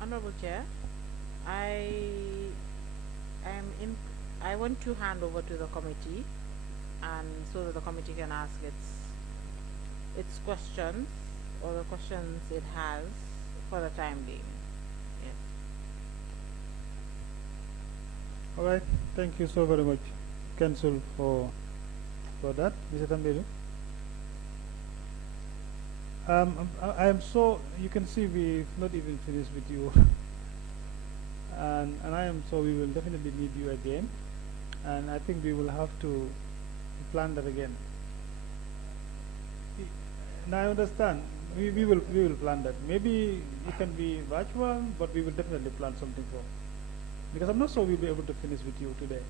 Honorable Chair, I am in. I want to hand over to the committee, and so that the committee can ask its questions or the questions it has for the time being. Yes. All right. Thank you so very much, Council, for that, Mr. Tambadou. I am so, you can see we've not even finished with you. And I am so we will definitely need you again. And I think we will have to plan that again. Now I understand. We will plan that. Maybe it can be virtual, but we will definitely plan something for. Because I'm not sure we'll be able to finish with you today.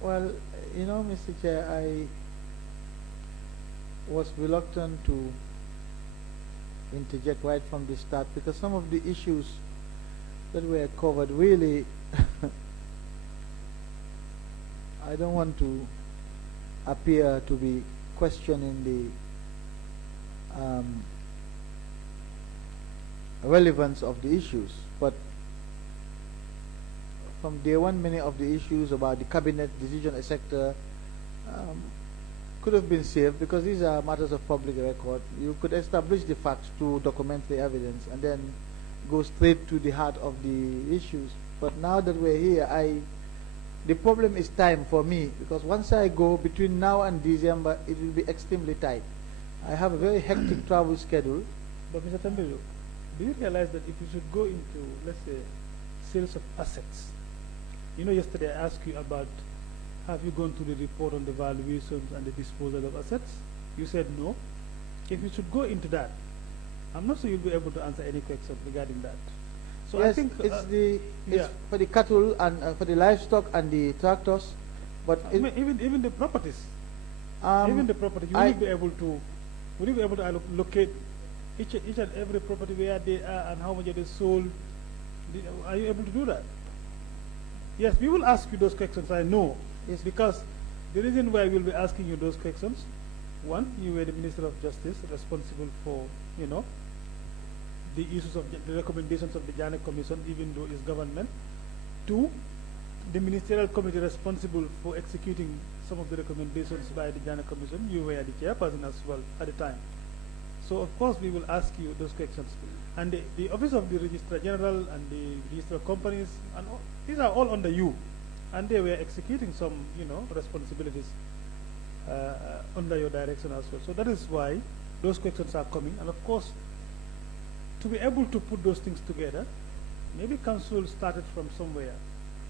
Well, Mr. Chair, I was reluctant to interject right from the start because some of the issues that were covered really I don't want to appear to be questioning the relevance of the issues, but from day one many of the issues about the cabinet decision, etc., could have been saved because these are matters of public record. You could establish the facts to document the evidence and then go straight to the heart of the issues. But now that we're here, the problem is time for me because once I go between now and December, it will be extremely tight. I have a very hectic travel schedule. But Mr. Tambadou, do you realize that if you should go into, let's say, sales of assets, yesterday I asked you about have you gone through the report on the valuations and the disposal of assets? You said no. If you should go into that, I'm not sure you'll be able to answer any questions regarding that. So yes, I think it's for the cattle and for the livestock and the tractors, but even the properties, even the property, will you be able to locate each and every property where they are and how much they sold? Are you able to do that? Yes, we will ask you those questions. I know. Yes, because the reason why we'll be asking you those questions, one, you were the Minister of Justice, responsible for, the issues of the recommendations of the Jammeh Commission, even though it's government. Two, the ministerial committee responsible for executing some of the recommendations by the Jammeh Commission. You were the chairperson as well at the time. So of course we will ask you those questions. And the Office of the Registrar General and the Register of Companies, and these are all under you. And they were executing some, responsibilities under your direction as well. So that is why those questions are coming. And of course, to be able to put those things together, maybe Council started from somewhere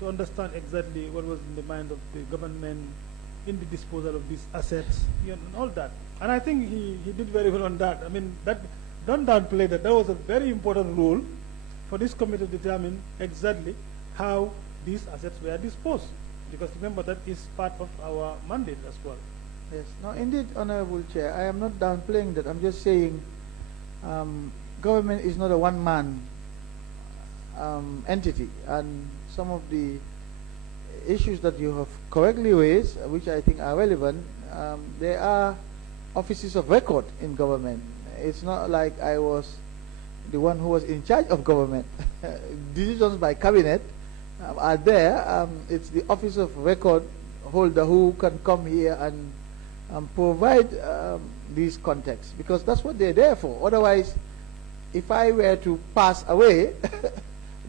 to understand exactly what was in the mind of the government in the disposal of these assets, and all that. And I think he did very well on that. I mean, don't downplay that. That was a very important role for this committee to determine exactly how these assets were disposed. Because remember, that is part of our mandate as well. Yes. No, indeed, Honorable Chair, I am not downplaying that. I'm just saying government is not a one-man entity. And some of the issues that you have correctly raised, which I think are relevant, there are offices of record in government. It's not like I was the one who was in charge of government. Decisions by cabinet are there. It's the office of record holder who can come here and provide these contexts, because that's what they're there for. Otherwise, if I were to pass away,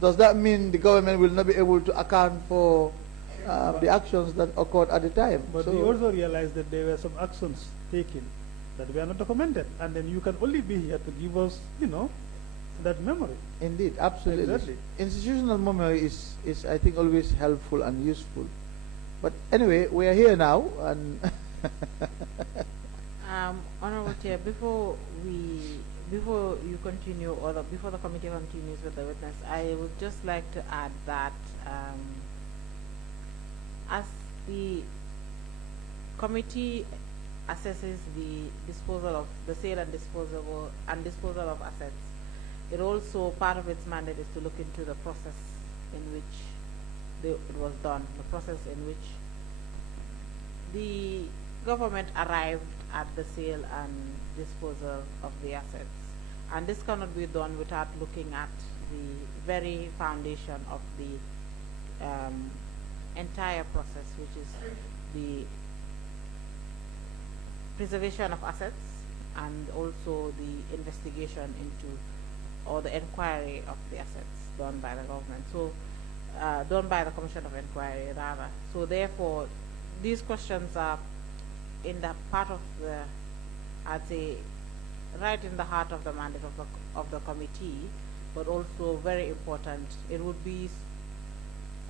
does that mean the government will not be able to account for the actions that occurred at the time? But we also realized that there were some actions taken that were not documented, and then you can only be here to give us, that memory. Indeed, absolutely. Exactly. Institutional memory is I think always helpful and useful. But anyway, we are here now, and Honorable Chair, before you continue, or before the committee continues with the witness, I would just like to add that as the committee assesses the sale and disposal of assets, it also, part of its mandate is to look into the process in which it was done, the process in which the government arrived at the sale and disposal of the assets. And this cannot be done without looking at the very foundation of the entire process, which is the preservation of assets and also the investigation into, or the inquiry of the assets done by the government. So, done by the Commission of Inquiry rather. So therefore, these questions are in the part of the, I'd say, right in the heart of the mandate of the committee, but also very important. It would be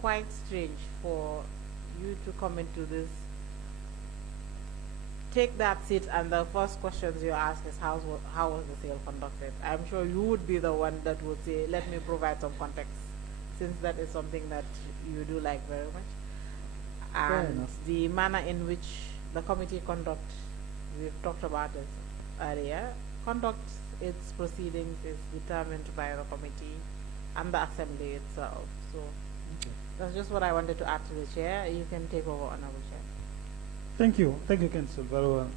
quite strange for you to come into this, take that seat, and the first questions you ask is how was the sale conducted? I'm sure you would be the one that would say, let me provide some context, since that is something that you do like very much. And the manner in which the committee conducts, we've talked about it earlier, conducts its proceedings is determined by the committee and the assembly itself. So that's just what I wanted to add to the chair. You can take over, Honorable Chair. Thank you, Council. Very well.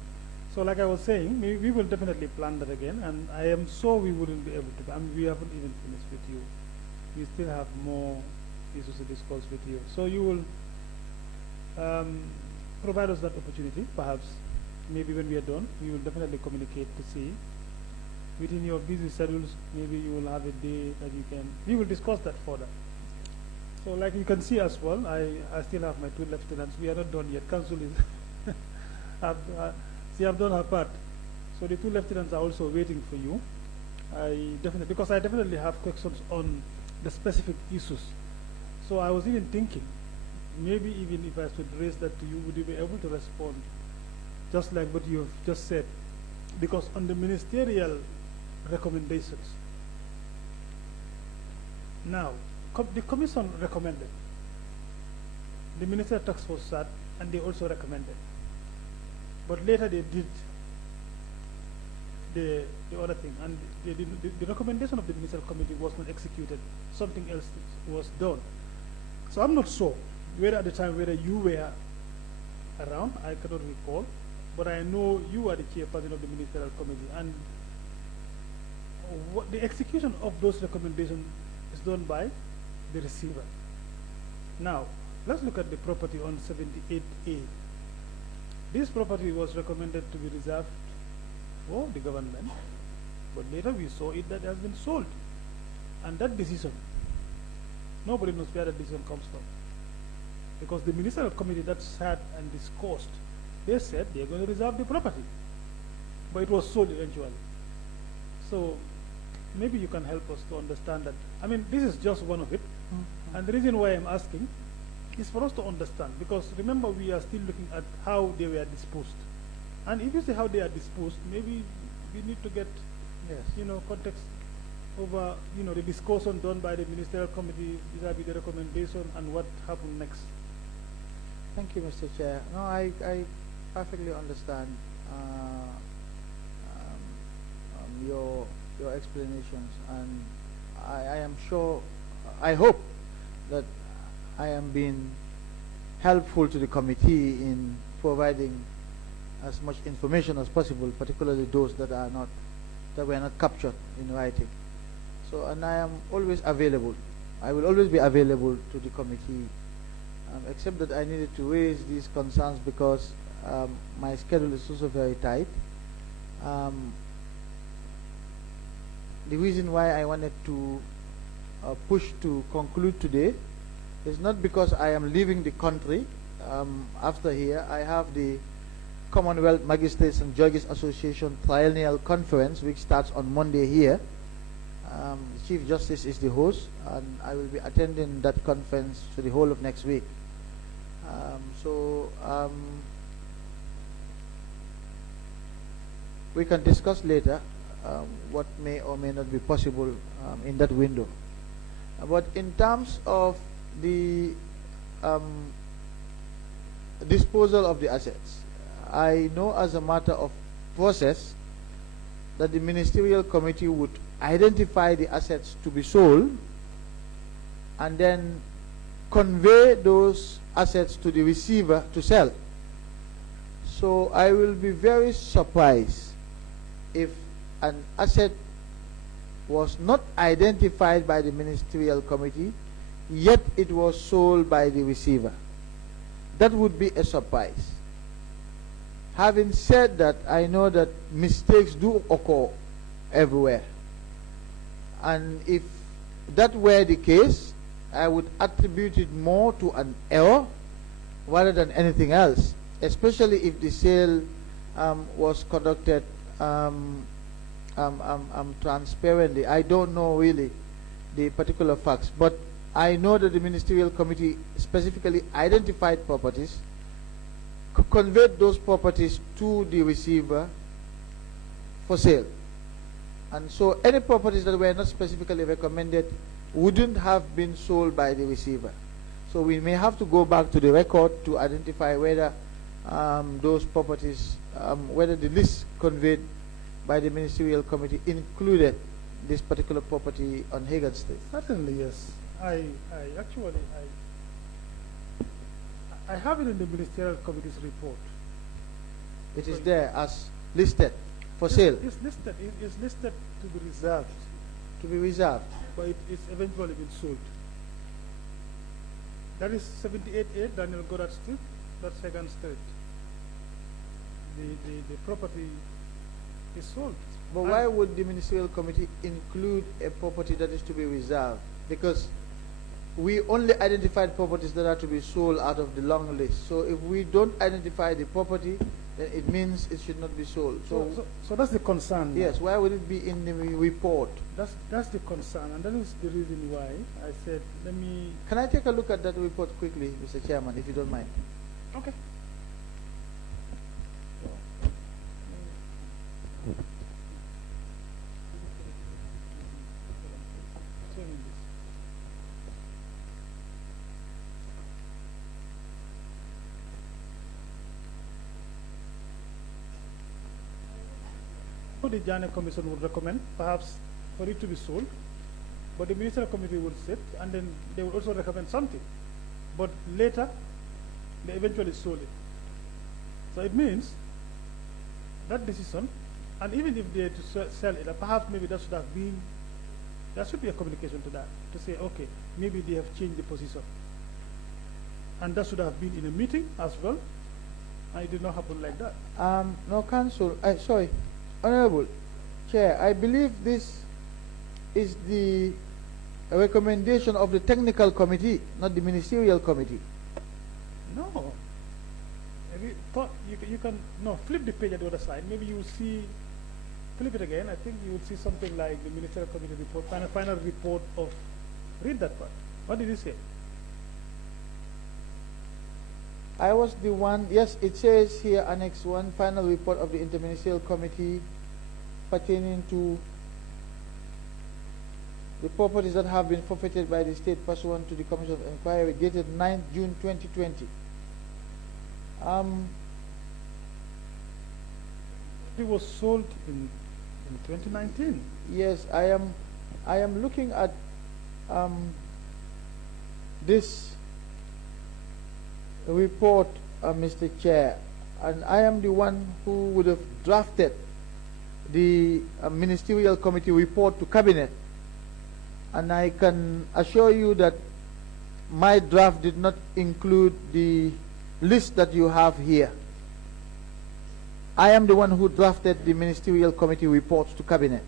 So, like I was saying, we will definitely plan that again, and I am sure we wouldn't be able to. I mean, we haven't even finished with you. We still have more issues to discuss with you. So you will provide us that opportunity. Perhaps, maybe when we are done, we will definitely communicate to see. Within your busy schedules, maybe you will have a day that you can. We will discuss that further. So, like you can see as well, I still have my 2 lieutenants. We are not done yet. Council is. She have done her part. So the 2 lieutenants are also waiting for you. Because I definitely have questions on the specific issues. So I was even thinking, maybe even if I should raise that to you, would you be able to respond just like what you've just said? Because on the ministerial recommendations, now, the commission recommended. The ministerial task force sat and they also recommended. But later they did the other thing, and the recommendation of the ministerial committee was not executed. Something else was done. So I'm not sure whether at the time whether you were around. I cannot recall, but I know you are the chairperson of the ministerial committee, and the execution of those recommendations is done by the receiver. Now, let's look at the property on 78A. This property was recommended to be reserved for the government, but later we saw it that it has been sold. And that decision, nobody knows where that decision comes from. Because the ministerial committee that sat and discussed, they said they're going to reserve the property. But it was sold eventually. So maybe you can help us to understand that. I mean, this is just one of it. And the reason why I'm asking is for us to understand, because remember we are still looking at how they were disposed. And if you see how they are disposed, maybe we need to get, context over, the discussion done by the ministerial committee vis-a-vis the recommendation and what happened next. Thank you, Mr. Chair. No, I perfectly understand your explanations, and I am sure, I hope that I am being helpful to the committee in providing as much information as possible, particularly those that were not captured in writing. So, and I am always available. I will always be available to the committee, except that I needed to raise these concerns because my schedule is also very tight. The reason why I wanted to push to conclude today is not because I am leaving the country. After here, I have the Commonwealth Magistrates and Judges Association Triennial Conference, which starts on Monday here. The Chief Justice is the host, and I will be attending that conference for the whole of next week. We can discuss later what may or may not be possible in that window. But in terms of the disposal of the assets, I know as a matter of process that the ministerial committee would identify the assets to be sold and then convey those assets to the receiver to sell. So I will be very surprised if an asset was not identified by the ministerial committee, yet it was sold by the receiver. That would be a surprise. Having said that, I know that mistakes do occur everywhere. And if that were the case, I would attribute it more to an error rather than anything else, especially if the sale was conducted transparently. I don't know really the particular facts, but I know that the ministerial committee specifically identified properties, conveyed those properties to the receiver for sale. And so any properties that were not specifically recommended wouldn't have been sold by the receiver. So we may have to go back to the record to identify whether those properties, whether the list conveyed by the ministerial committee included this particular property on Hagan Street. Certainly, yes. I have it in the ministerial committee's report. It is there as listed for sale. It's listed to be reserved. To be reserved. But it's eventually been sold. That is 78A Daniel Goddard Street, that's Hagan Street. The property is sold. But why would the ministerial committee include a property that is to be reserved? Because we only identified properties that are to be sold out of the long list. So if we don't identify the property, then it means it should not be sold. So that's the concern. Yes, why would it be in the report? That's the concern, and that is the reason why I said, let me... Can I take a look at that report quickly, Mr. Chairman, if you don't mind? Okay. The Jammeh Commission would recommend perhaps for it to be sold, but the ministerial committee would sit and then they would also recommend something, but later they eventually sold it. So it means that decision, and even if they had to sell it, perhaps maybe there should be a communication to that, to say, okay, maybe they have changed the position, and that should have been in a meeting as well, and it did not happen like that. No, Council, sorry, Honorable Chair, I believe this is the recommendation of the technical committee, not the ministerial committee. No. Maybe thought you can flip the page at the other side. Maybe you will see, flip it again. I think you will see something like the ministerial committee report, final report of. Read that part. What did it say? I was the one, yes, it says here, Annex 1, final report of the Interministerial Committee pertaining to the properties that have been forfeited by the state pursuant to the Commission of Inquiry dated 9th June 2020. It was sold in 2019. Yes, I am looking at this report, Mr. Chair, and I am the one who would have drafted the ministerial committee report to cabinet, and I can assure you that my draft did not include the list that you have here. I am the one who drafted the ministerial committee reports to cabinet,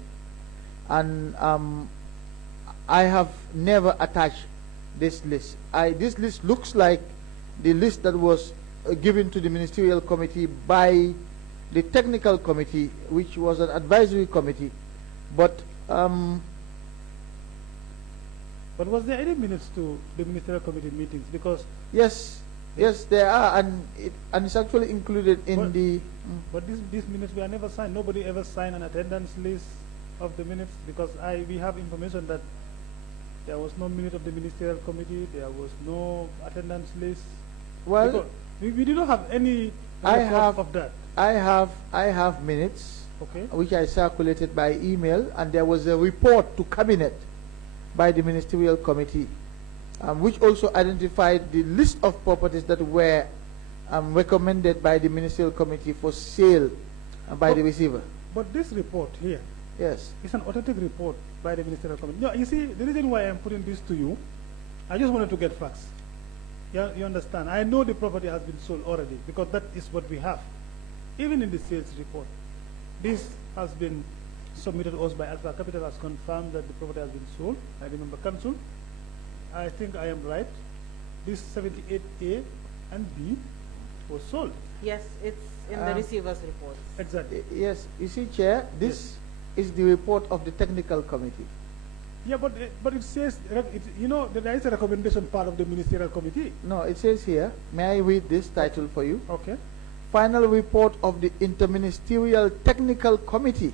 and I have never attached this list. This list looks like the list that was given to the ministerial committee by the technical committee, which was an advisory committee. But was there any minutes to the ministerial committee meetings? Because yes, there are, and it's actually included in the. But these minutes were never signed. Nobody ever signed an attendance list of the minutes, because we have information that there was no minute of the ministerial committee. There was no attendance list. Well, we did not have any record of that. I have minutes, okay, which I circulated by email, and there was a report to cabinet by the ministerial committee, which also identified the list of properties that were recommended by the ministerial committee for sale by the receiver. But this report here, Yes. It's an authentic report by the ministerial committee. No, you see, the reason why I'm putting this to you, I just wanted to get facts. You understand? I know the property has been sold already because that is what we have. Even in the sales report, this has been submitted to us by Alpha Capital has confirmed that the property has been sold. I remember council. I think I am right. This 78A and B was sold. Yes, it's in the receiver's report. Exactly. Yes. You see, Chair, this is the report of the technical committee. Yeah, but it says, you know, there is a recommendation part of the ministerial committee. No, it says here, may I read this title for you? Okay. Final report of the Interministerial Technical Committee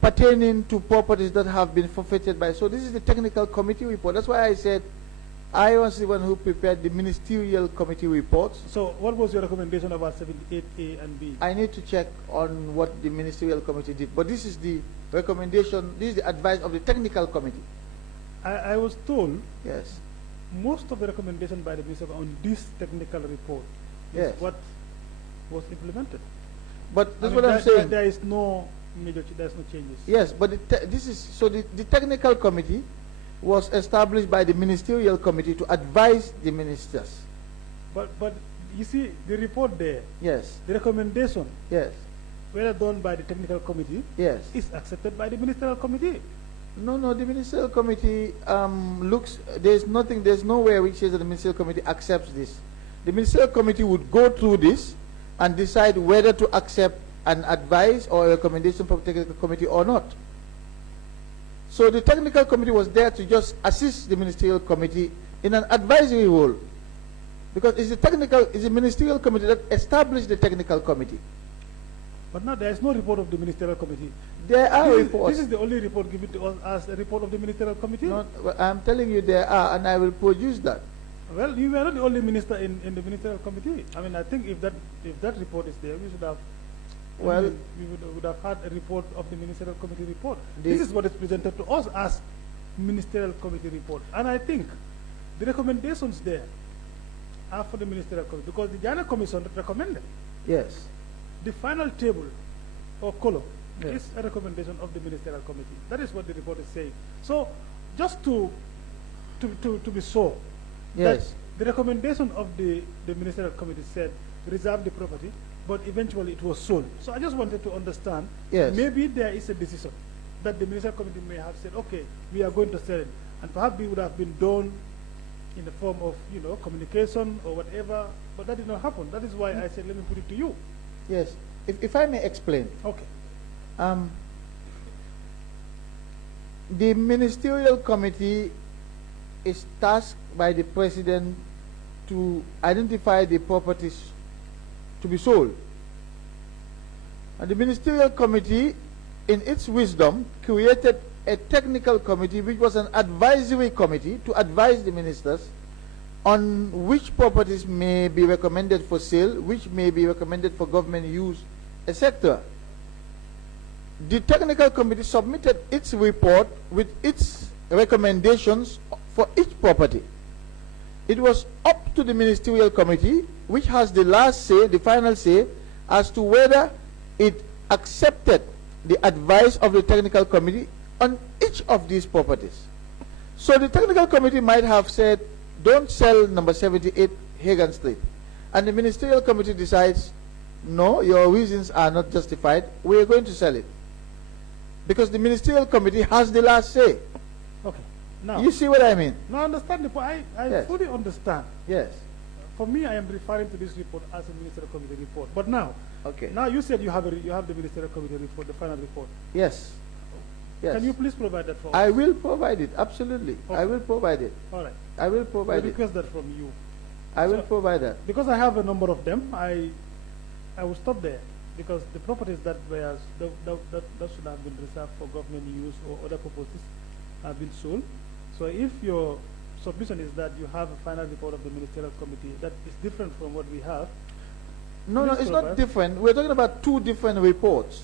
pertaining to properties that have been forfeited by. So this is the technical committee report. That's why I said I was the one who prepared the ministerial committee reports. So what was your recommendation about 78A and B? I need to check on what the ministerial committee did. But this is the recommendation, this is the advice of the technical committee. I was told Yes. most of the recommendation by the minister on this technical report is Yes. what was implemented. But that's I what mean, I'm saying. There is no major, there's no changes. Yes, but this is, so the technical committee was established by the ministerial committee to advise the ministers. But you see, the report there, Yes, the recommendation, yes, whether done by the technical committee, yes. is accepted by the ministerial committee. No, no, the ministerial committee looks, there's nothing, there's nowhere which says that the ministerial committee accepts this. The ministerial committee would go through this and decide whether to accept an advice or a recommendation from the technical committee or not. So the technical committee was there to just assist the ministerial committee in an advisory role. Because it's the ministerial committee that established the technical committee. But now there is no report of the ministerial committee. There are This reports. is the only report given to us as a report of the ministerial committee. Not, well, I'm telling you there are, and I will produce that. Well, you were not the only minister in the ministerial committee. I mean, I think if that report is there, we should have. Well, we would have had a report of the ministerial committee report. The- This is what is presented to us as ministerial committee report, and I think the recommendations there are for the ministerial committee because the Jammeh Commission recommended. Yes. The final table or column Yes. is a recommendation of the ministerial committee. That is what the report is saying. So, just to be sure that Yes. the recommendation of the ministerial committee said reserve the property, but eventually it was sold. So I just wanted to understand, Yes. maybe there is a decision that the ministerial committee may have said, okay, we are going to sell it. And perhaps it would have been done in the form of, you know, communication or whatever, but that did not happen. That is why I said, let me put it to you. Yes. If I may explain, Okay. the ministerial committee is tasked by the president to identify the properties to be sold. And the ministerial committee, in its wisdom, created a technical committee which was an advisory committee to advise the ministers on which properties may be recommended for sale, which may be recommended for government use, etc. The technical committee submitted its report with its recommendations for each property. It was up to the ministerial committee, which has the last say, the final say, as to whether it accepted the advice of the technical committee on each of these properties. So the technical committee might have said, don't sell number 78 Hagan Street. And the ministerial committee decides, no, your reasons are not justified, we are going to sell it. Because the ministerial committee has the last say. Okay. Now, You see what I mean? now understand the point. I Yes. fully understand. Yes. For me, I am referring to this report as a ministerial committee report. But now, Okay. now you said you have the ministerial committee report, the final report. Yes. Yes. Can you please provide that for us? I will provide it, absolutely. I Okay. will provide it. All right. I will I provide it. request that from you. I will So- provide that. Because I have a number of them, I will stop there. Because the properties that should have been reserved for government use or other purposes have been sold. So if your submission is that you have a final report of the ministerial committee that is different from what we have, No, no, Please it's not provide. different. We're talking about two different reports.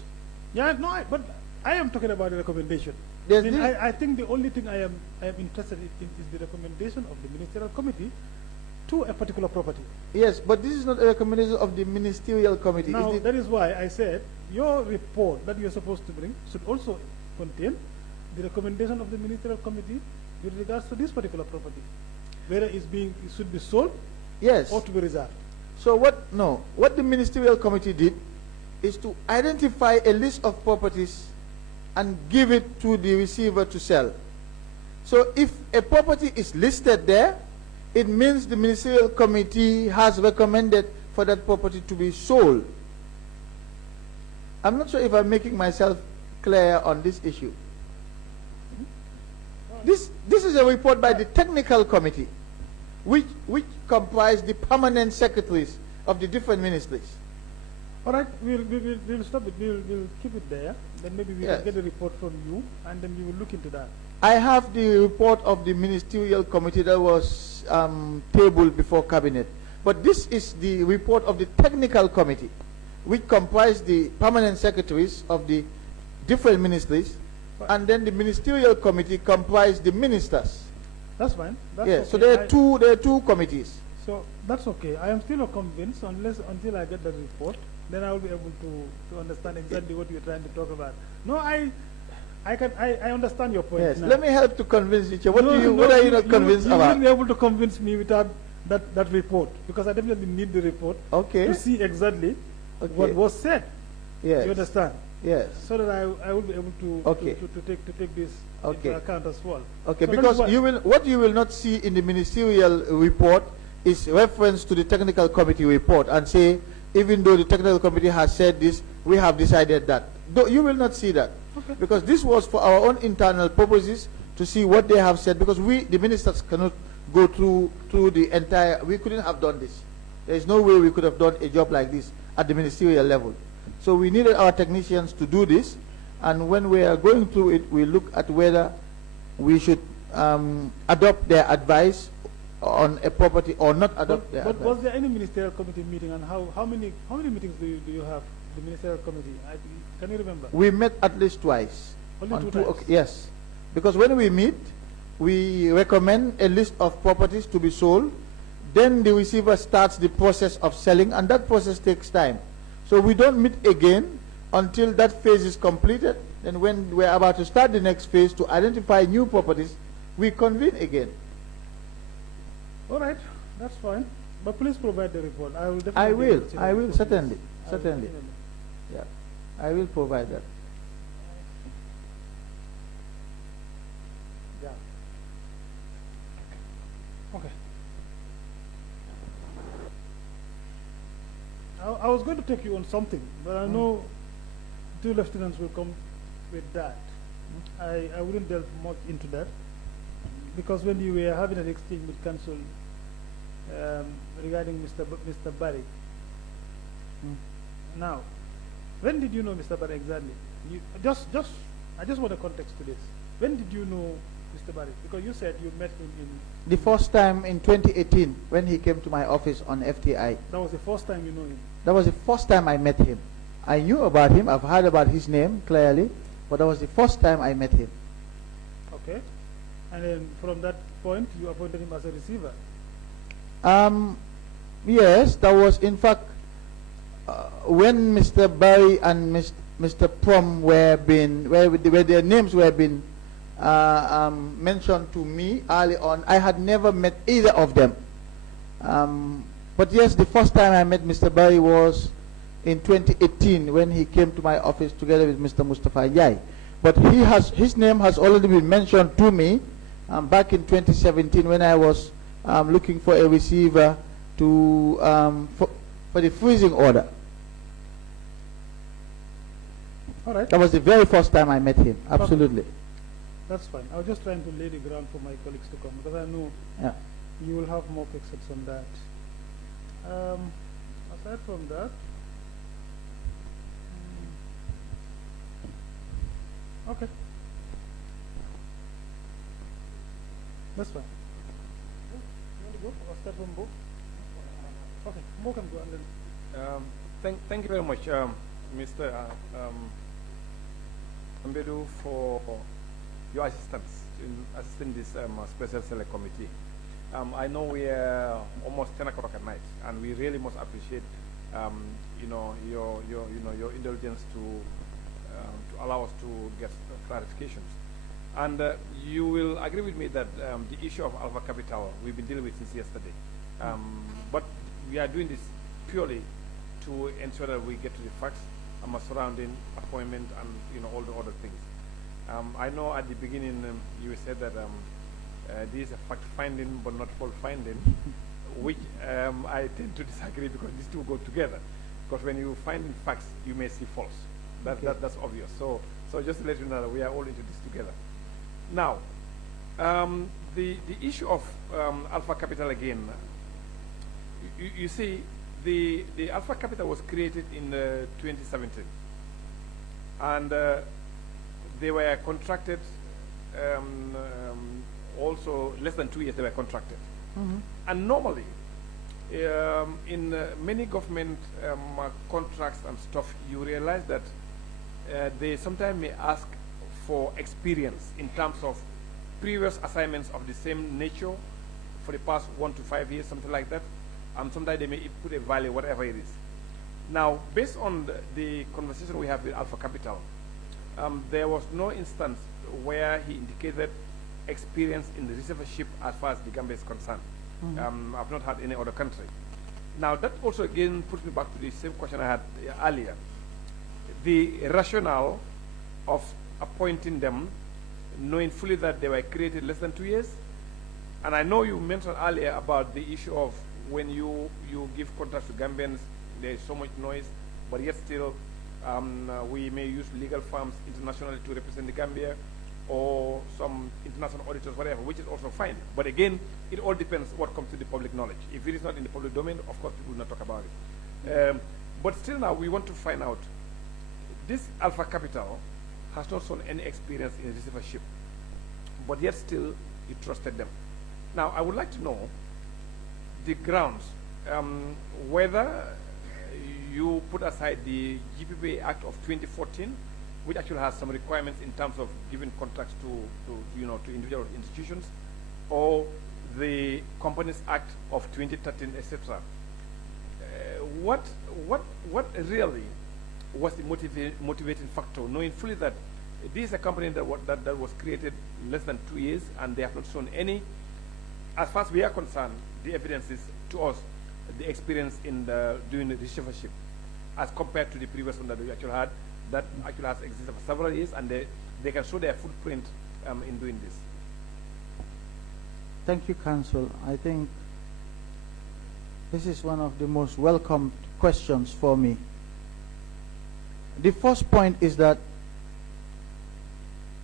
yeah, no, but I am talking about the recommendation. There's Then this- I think the only thing I am interested in is the recommendation of the ministerial committee to a particular property. Yes, but this is not a recommendation of the ministerial committee. Now, that is why I said your report that you're supposed to bring should also contain the recommendation of the ministerial committee with regards to this particular property, whether it should be sold, yes, or to be reserved. So what the ministerial committee did is to identify a list of properties and give it to the receiver to sell. So if a property is listed there, it means the ministerial committee has recommended for that property to be sold. I'm not sure if I'm making myself clear on this issue. This is a report by the technical committee, which comprise the permanent secretaries of the different ministries. All right, we'll stop it. We'll keep it there. Then maybe we can get a report from you, and then we will look into that. I have the report of the ministerial committee that was tabled before cabinet. But this is the report of the technical committee, which comprise the permanent secretaries of the different ministries, and then the ministerial committee comprise the ministers. That's fine. That's yes. Okay. So there are two committees. So that's okay. I am still not convinced until I get the report. Then I will be able to understand exactly what you're trying to talk about. No, I understand your point. Yes. Now. Let me help to convince you. What are you not convinced about? You won't be able to convince me without that report, because I definitely need the report to see exactly what was said. Yes. You understand? Yes. So that I will be able to take this into account as well. Okay, so because what you will not see in the ministerial report is reference to the technical committee report and say, even though the technical committee has said this, we have decided that. You will not see that. Okay. Because this was for our own internal purposes to see what they have said, because the ministers cannot go through the entire, we couldn't have done this. There is no way we could have done a job like this at the ministerial level. So we needed our technicians to do this, and when we are going through it, we look at whether we should adopt their advice on a property or not adopt their advice. But was there any ministerial committee meeting, and how many meetings do you have, the ministerial committee? Can you remember? We met at least twice. Only two times? Yes. Because when we meet, we recommend a list of properties to be sold. Then the receiver starts the process of selling, and that process takes time. So we don't meet again until that phase is completed. Then when we're about to start the next phase to identify new properties, we convene again. All right, that's fine. But please provide the report. I will definitely. I will, certainly. Certainly. Yeah, I will provide that. Yeah. Okay. I was going to take you on something, but I know two lieutenants will come with that. I wouldn't delve much into that, because when you were having an exchange with council regarding Mr. Barry. Now, when did you know Mr. Barry exactly? I just want a context to this. When did you know Mr. Barry? Because you said you met him in... The first time in 2018 when he came to my office on FTI. That was the first time you know him? That was the first time I met him. I knew about him, I've heard about his name clearly, but that was the first time I met him. Okay. And then from that point, you appointed him as a receiver? Yes, that was in fact when Mr. Barry and Mr. Prom where their names were being mentioned to me early on. I had never met either of them. But yes, the first time I met Mr. Barry was in 2018 when he came to my office together with Mr. Mustafa Yai. But his name has already been mentioned to me back in 2017 when I was looking for a receiver for the freezing order. All right. That was the very first time I met him. Absolutely. Okay. That's fine. I was just trying to lay the ground for my colleagues to come, because I know you will have more pictures on that. Aside from that, okay, that's fine. You want to go or start from Bo? Okay, Bo can go and then. Thank you very much, Mr. Tambadou, for your assistance in assisting this special select committee. I know we are almost 10 o'clock at night, and we really must appreciate, your indulgence to allow us to get clarifications. And you will agree with me that the issue of Alpha Capital we've been dealing with since yesterday. But we are doing this purely to ensure that we get to the facts surrounding appointment and all the other things. I know at the beginning you said that this is a fact finding but not fault finding, which I tend to disagree because these two go together. Because when you find in facts, you may see false. That's obvious. So just to let you know that we are all into this together. Now, the issue of Alpha Capital again. You see, the Alpha Capital was created in 2017, and they were contracted. Also, less than 2 years they were contracted. And normally, in many government contracts and stuff, you realize that they sometimes may ask for experience in terms of previous assignments of the same nature for the past 1 to 5 years, something like that. Sometimes they may put a value, whatever it is. Now, based on the conversation we have with Alpha Capital, there was no instance where he indicated experience in the receivership as far as the Gambia is concerned. I've not had any other country. Now, that also again puts me back to the same question I had earlier. The rationale of appointing them, knowing fully that they were created less than 2 years. And I know you mentioned earlier about the issue of when you give contracts to Gambians, there is so much noise, but yet still we may use legal firms internationally to represent the Gambia, or some international auditors, whatever, which is also fine. But again, it all depends what comes to the public knowledge. If it is not in the public domain, of course, people will not talk about it. But still now, we want to find out, this Alpha Capital has not shown any experience in receivership, but yet still, you trusted them. Now, I would like to know the grounds, whether you put aside the GPPA Act of 2014, which actually has some requirements in terms of giving contracts to individual institutions, or the Companies Act of 2013, etc. What really was the motivating factor, knowing fully that this is a company that was created less than 2 years, and they have not shown any, as far as we are concerned, the evidence is to us the experience in doing the receivership, as compared to the previous one that we actually had, that actually has existed for several years, and they can show their footprint in doing this. Thank you, Council. I think this is one of the most welcomed questions for me. The first point is that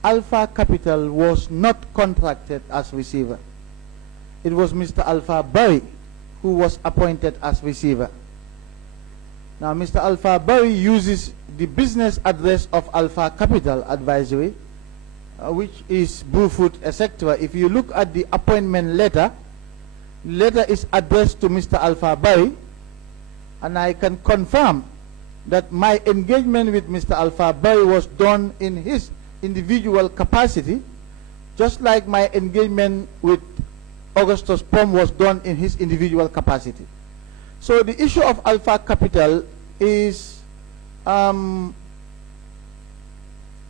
Alpha Capital was not contracted as receiver. It was Mr. Alpha Barry who was appointed as receiver. Now, Mr. Alpha Barry uses the business address of Alpha Capital Advisory, which is Brewfoot, etc. If you look at the appointment letter, letter is addressed to Mr. Alpha Barry, and I can confirm that my engagement with Mr. Alpha Barry was done in his individual capacity, just like my engagement with Augustus Pom was done in his individual capacity. So the issue of Alpha Capital is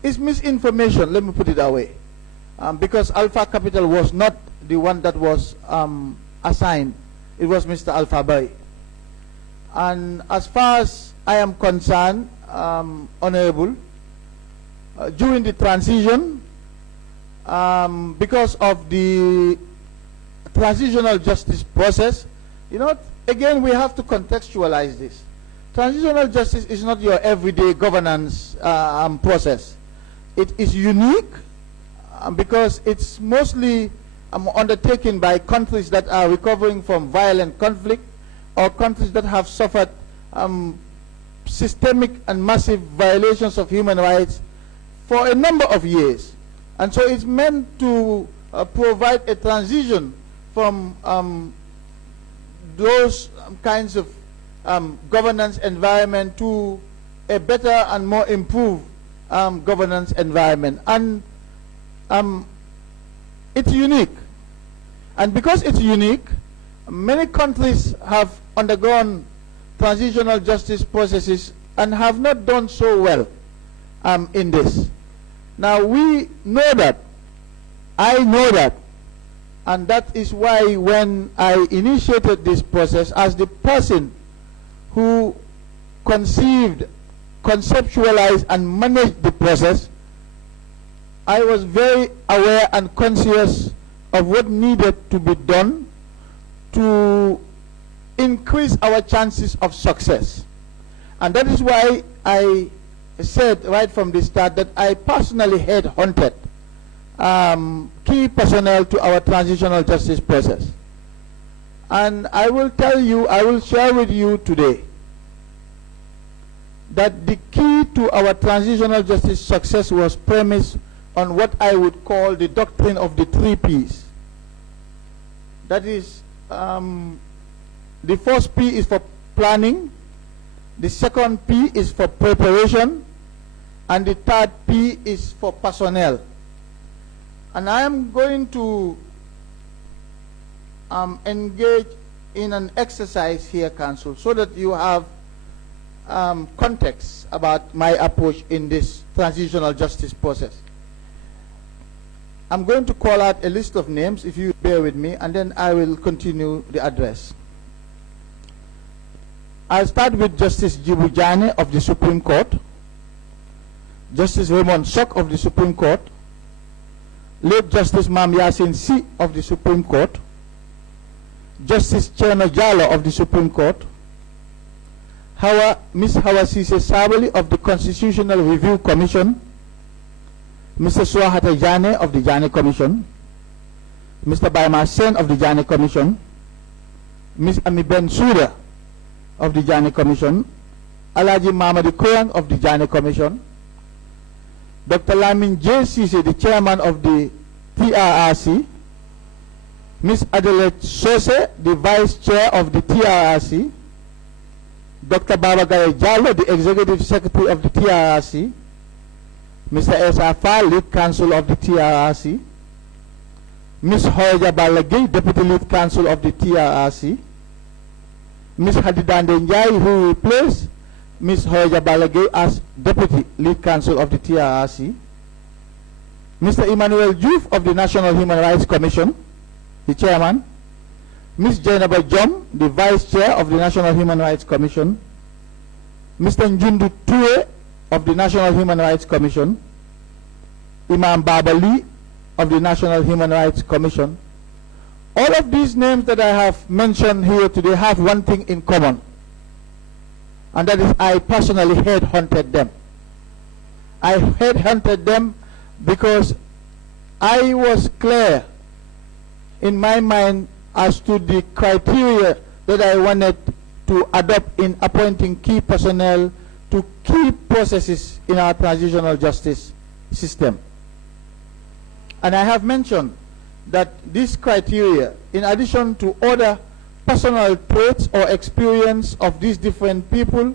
misinformation, let me put it that way, because Alpha Capital was not the one that was assigned. It was Mr. Alpha Barry. And as far as I am concerned, Honorable, during the transition, because of the transitional justice process, again, we have to contextualize this. Transitional justice is not your everyday governance process. It is unique because it's mostly undertaken by countries that are recovering from violent conflict, or countries that have suffered systemic and massive violations of human rights for a number of years. And so it's meant to provide a transition from those kinds of governance environment to a better and more improved governance environment. And it's unique. And because it's unique, many countries have undergone transitional justice processes and have not done so well in this. Now we know that, I know that, and that is why when I initiated this process as the person who conceived, conceptualized and managed the process, I was very aware and conscious of what needed to be done to increase our chances of success. And that is why I said right from the start that I personally headhunted key personnel to our transitional justice process. And I will tell you, I will share with you today that the key to our transitional justice success was premised on what I would call the doctrine of the 3 Ps. That is, the first P is for planning, the second P is for preparation, and the third P is for personnel. And I am going to engage in an exercise here, Council, so that you have context about my approach in this transitional justice process. I'm going to call out a list of names, if you bear with me, and then I will continue the address. I'll start with Justice Jibu Jammeh of the Supreme Court, Justice Raymond Sok of the Supreme Court, late Justice Mam Yasin Si of the Supreme Court, Justice Cherno Jallow of the Supreme Court, Ms. Hawa Sise Sabali of the Constitutional Review Commission, Mr. Suahata Jammeh of the Jammeh Commission, Mr. Baima Sen of the Jammeh Commission, Ms. Ami Ben Suda of the Jammeh Commission, Alaji Mamadi Koyang of the Jammeh Commission, Dr. Lamin J. Sise, the chairman of the TRRC, Ms. Adelaide Sose, the vice chair of the TRRC, Dr. Babagay Jallow, the executive secretary of the TRRC, Mr. Esa Fall, lead counsel of the TRRC, Ms. Hoya Balagay, deputy lead counsel of the TRRC, Ms. Hadidande Njai, who replaced Ms. Hoya Balagay as deputy lead counsel of the TRRC, Mr. Emmanuel Juf of the National Human Rights Commission, the chairman, Ms. Jainaba Jom, the vice chair of the National Human Rights Commission, Mr. Njundu Ture of the National Human Rights Commission, Imam Babali of the National Human Rights Commission. All of these names that I have mentioned here today have one thing in common, and that is I personally headhunted them. I headhunted them because I was clear in my mind as to the criteria that I wanted to adopt in appointing key personnel to key processes in our transitional justice system. And I have mentioned that this criteria, in addition to other personal traits or experience of these different people,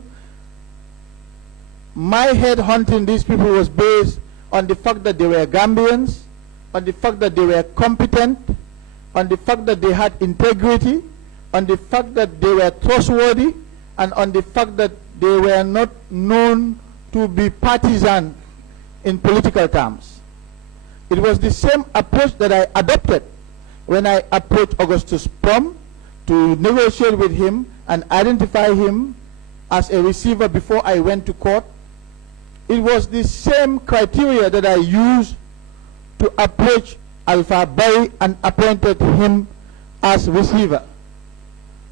my headhunting these people was based on the fact that they were Gambians, on the fact that they were competent, on the fact that they had integrity, on the fact that they were trustworthy, and on the fact that they were not known to be partisan in political terms. It was the same approach that I adopted when I approached Augustus Prom to negotiate with him and identify him as a receiver before I went to court. It was the same criteria that I used to approach Alpha Bay and appointed him as receiver.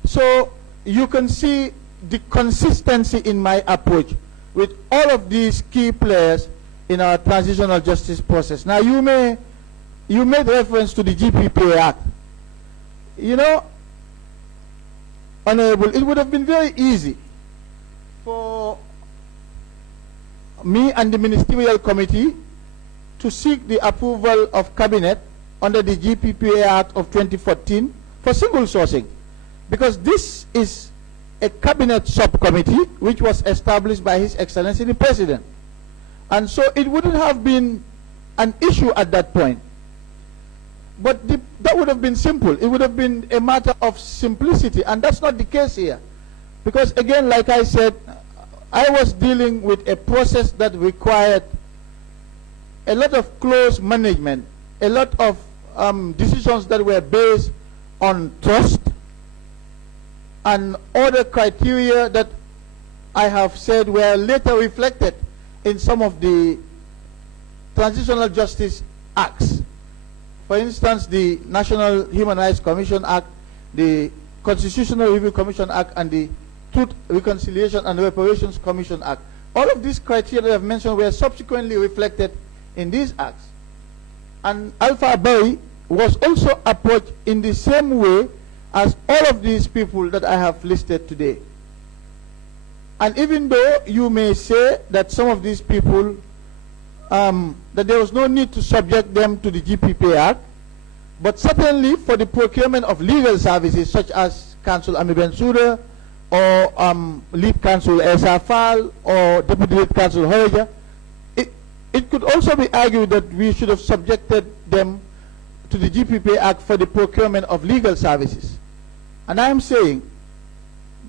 So you can see the consistency in my approach with all of these key players in our transitional justice process. Now you made reference to the GPPA Act. You know, Honorable, it would have been very easy for me and the Ministerial Committee to seek the approval of Cabinet under the GPPA Act of 2014 for single sourcing, because this is a Cabinet subcommittee which was established by His Excellency the President. And so it wouldn't have been an issue at that point. But the that would have been simple. It would have been a matter of simplicity, and that's not the case here. Because again, like I said, I was dealing with a process that required a lot of close management, a lot of decisions that were based on trust and other criteria that I have said were later reflected in some of the transitional justice acts. For instance, the National Human Rights Commission Act, the Constitutional Review Commission Act, and the Truth, Reconciliation and Reparations Commission Act. All of these criteria that I've mentioned were subsequently reflected in these acts. And Alpha Barry was also approached in the same way as all of these people that I have listed today. And even though you may say that some of these people, that there was no need to subject them to the GPP Act, but certainly for the procurement of legal services such as Counsel Ami Bensouda, or Lead Counsel Esafal, or Deputy Lead Counsel Horeja, it could also be argued that we should have subjected them to the GPP Act for the procurement of legal services. And I am saying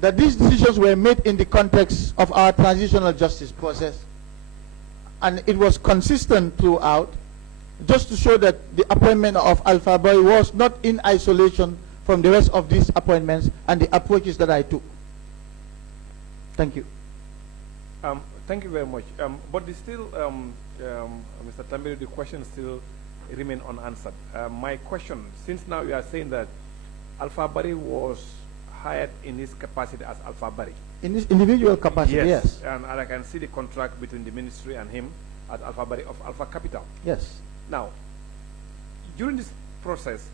that these decisions were made in the context of our transitional justice process, and it was consistent throughout, just to show that the appointment of Alpha Boy was not in isolation from the rest of these appointments and the approaches that I took. Thank you. Thank you very much. But still, Mr. Tambadou, the question still remain unanswered. My question, since now you are saying that Alpha Barry was hired in his capacity as Alpha Barry. In his individual capacity, yes. And I can see the contract between the ministry and him as Alpha Barry of Alpha Capital. Yes. Now, during this process,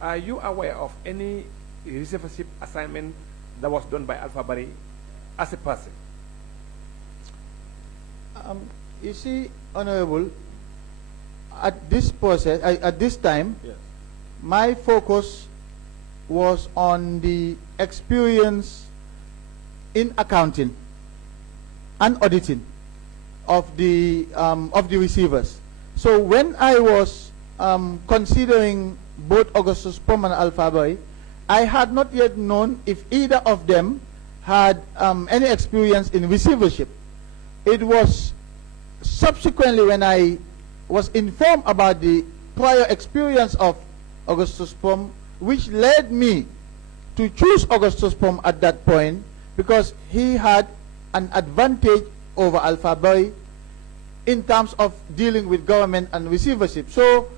are you aware of any receivership assignment that was done by Alpha Barry as a person? You see, Honorable, at this process, at this time, yes, my focus was on the experience in accounting and auditing of the receivers. So when I was considering both Augustus Pom and Alpha Barry, I had not yet known if either of them had any experience in receivership. It was subsequently when I was informed about the prior experience of Augustus Pom, which led me to choose Augustus Pom at that point, because he had an advantage over Alpha Barry in terms of dealing with government and receivership. So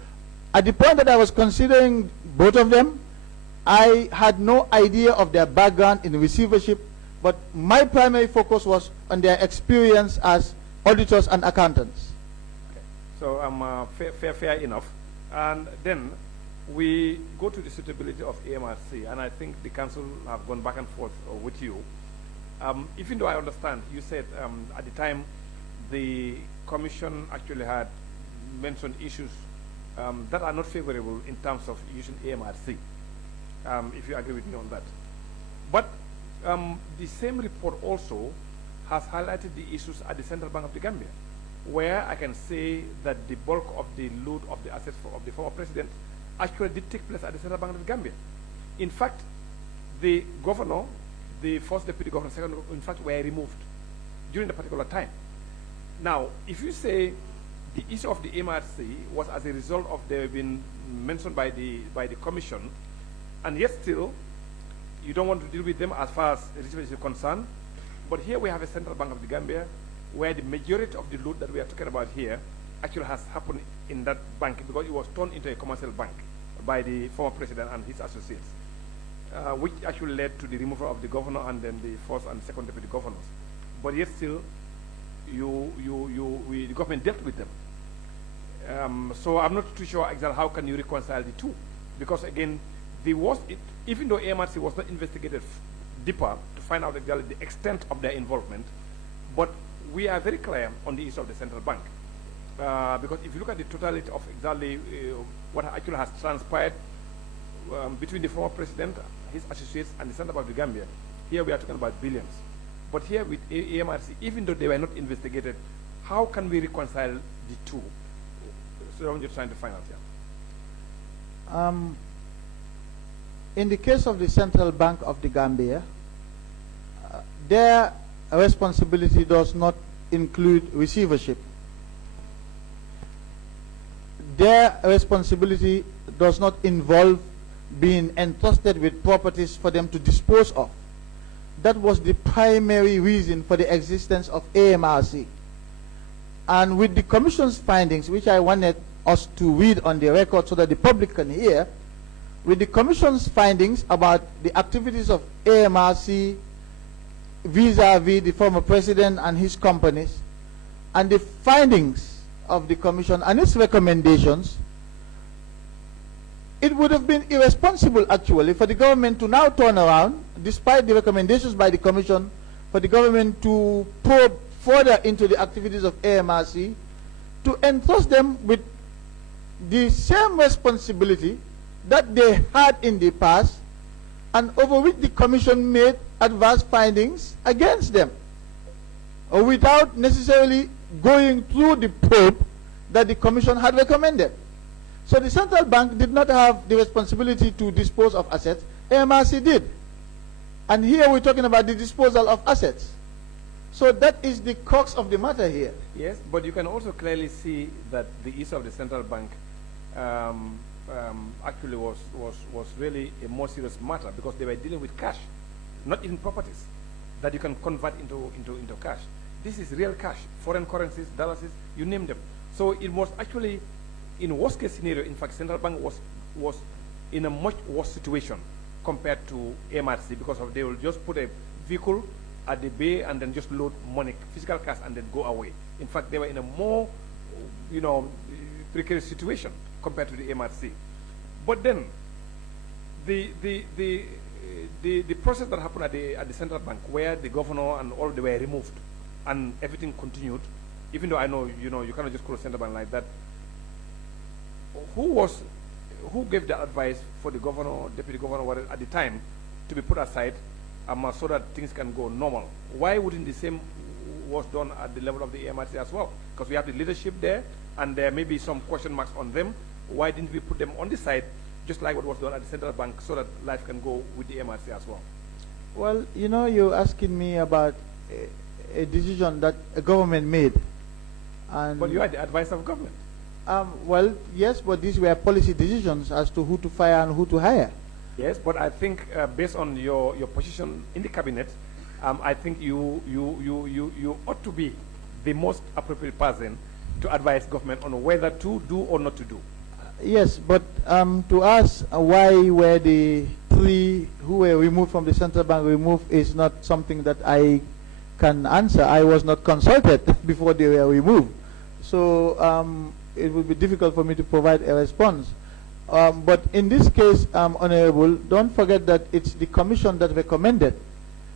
at the point that I was considering both of them, I had no idea of their background in receivership, but my primary focus was on their experience as auditors and accountants. Okay. So fair enough. And then we go to the suitability of AMRC, and I think the council have gone back and forth with you. Even though I understand, you said at the time the commission actually had mentioned issues that are not favorable in terms of using AMRC, if you agree with me on that. But the same report also has highlighted the issues at the Central Bank of the Gambia, where I can say that the bulk of the loot of the assets of the former president actually did take place at the Central Bank of the Gambia. In fact, the governor, the first deputy governor, second, in fact, were removed during the particular time. Now, if you say the issue of the MRC was as a result of they been mentioned by the commission, and yet still you don't want to deal with them as far as receivership is concerned, but here we have a Central Bank of the Gambia where the majority of the loot that we are talking about here actually has happened in that bank, because it was turned into a commercial bank by the former president and his associates, which actually led to the removal of the governor and then the first and second deputy governors. But yet still, the government dealt with them. So I'm not too sure exactly how can you reconcile the two, because again, even though AMRC was not investigated deeper to find out exactly the extent of their involvement, but we are very clear on the issue of the central bank. Because if you look at the totality of exactly what actually has transpired between the former president, his associates, and the Central Bank of the Gambia, here we are talking about billions. But here with AMRC, even though they were not investigated, how can we reconcile the two? So I'm just trying to find out here. In the case of the Central Bank of the Gambia, their responsibility does not include receivership. Their responsibility does not involve being entrusted with properties for them to dispose of. That was the primary reason for the existence of AMRC. And with the Commission's findings, which I wanted us to read on the record so that the public can hear, with the Commission's findings about the activities of AMRC vis-a-vis the former president and his companies, and the findings of the Commission and its recommendations, it would have been irresponsible actually for the government to now turn around, despite the recommendations by the Commission, for the government to probe further into the activities of AMRC, to entrust them with the same responsibility that they had in the past, and over which the Commission made adverse findings against them, or without necessarily going through the probe that the Commission had recommended. So the Central Bank did not have the responsibility to dispose of assets. AMRC did. And here we're talking about the disposal of assets. So that is the crux of the matter here. Yes, but you can also clearly see that the issue of the Central Bank actually was really a more serious matter, because they were dealing with cash, not even properties that you can convert into cash. This is real cash, foreign currencies, dollars, you name them. So it was actually, in worst case scenario, in fact, Central Bank was in a much worse situation compared to MRC, because they will just put a vehicle at the bay and then just load money, physical cash, and then go away. In fact, they were in a more, precarious situation compared to the MRC. But then, the process that happened at the Central Bank, where the governor and all they were removed, and everything continued, even though I know you cannot just close Central Bank like that. Who gave the advice for the governor, deputy governor, at the time, to be put aside, so that things can go normal? Why wouldn't the same was done at the level of the MRC as well? Because we have the leadership there, and there may be some question marks on them. Why didn't we put them on the side, just like what was done at the Central Bank, so that life can go with the MRC as well? Well, you're asking me about a decision that a government made. But you are the advisor of government. Well, yes, but these were policy decisions as to who to fire and who to hire. Yes, but I think based on your position in the cabinet, I think you ought to be the most appropriate person to advise government on whether to do or not to do. Yes, but to ask why were the 3 who were removed from the Central Bank removed is not something that I can answer. I was not consulted before they were removed. So it would be difficult for me to provide a response. But in this case, Honorable, don't forget that it's the Commission that recommended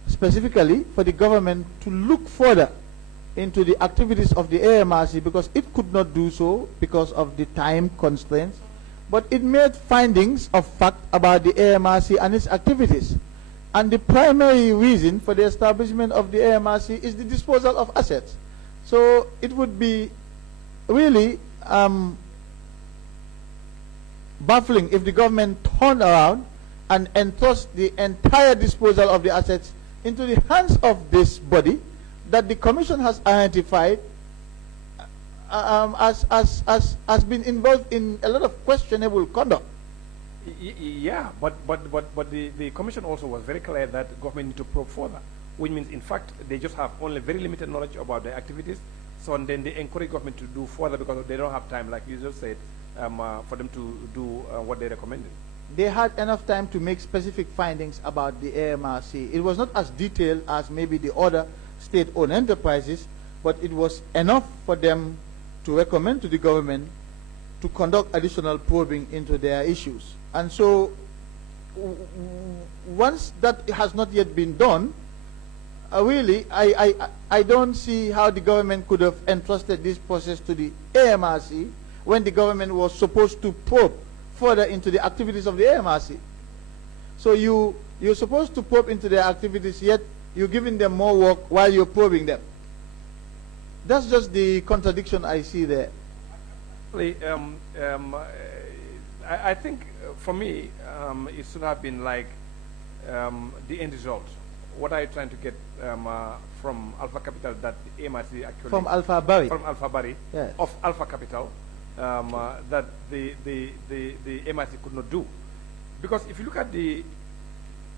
specifically for the government to look further into the activities of the AMRC, because it could not do so because of the time constraints, but it made findings of fact about the AMRC and its activities. And the primary reason for the establishment of the AMRC is the disposal of assets. So it would be really baffling if the government turned around and entrust the entire disposal of the assets into the hands of this body that the Commission has identified as being involved in a lot of questionable conduct. Yeah, but the Commission also was very clear that government need to probe further, which means in fact they just have only very limited knowledge about their activities. So and then they encourage government to do further because they don't have time, like you just said, for them to do what they recommended. They had enough time to make specific findings about the AMRC. It was not as detailed as maybe the other state-owned enterprises, but it was enough for them to recommend to the government to conduct additional probing into their issues. And so once that has not yet been done, really, I don't see how the government could have entrusted this process to the AMRC when the government was supposed to probe further into the activities of the AMRC. So you're supposed to probe into their activities, yet you're giving them more work while you're probing them. That's just the contradiction I see there. I think for me, it should have been like the end result. What are you trying to get from Alpha Capital that the AMRC actually... From Alpha Bari. From Alpha Bari, yes. Of Alpha Capital, that the AMRC could not do. Because if you look at the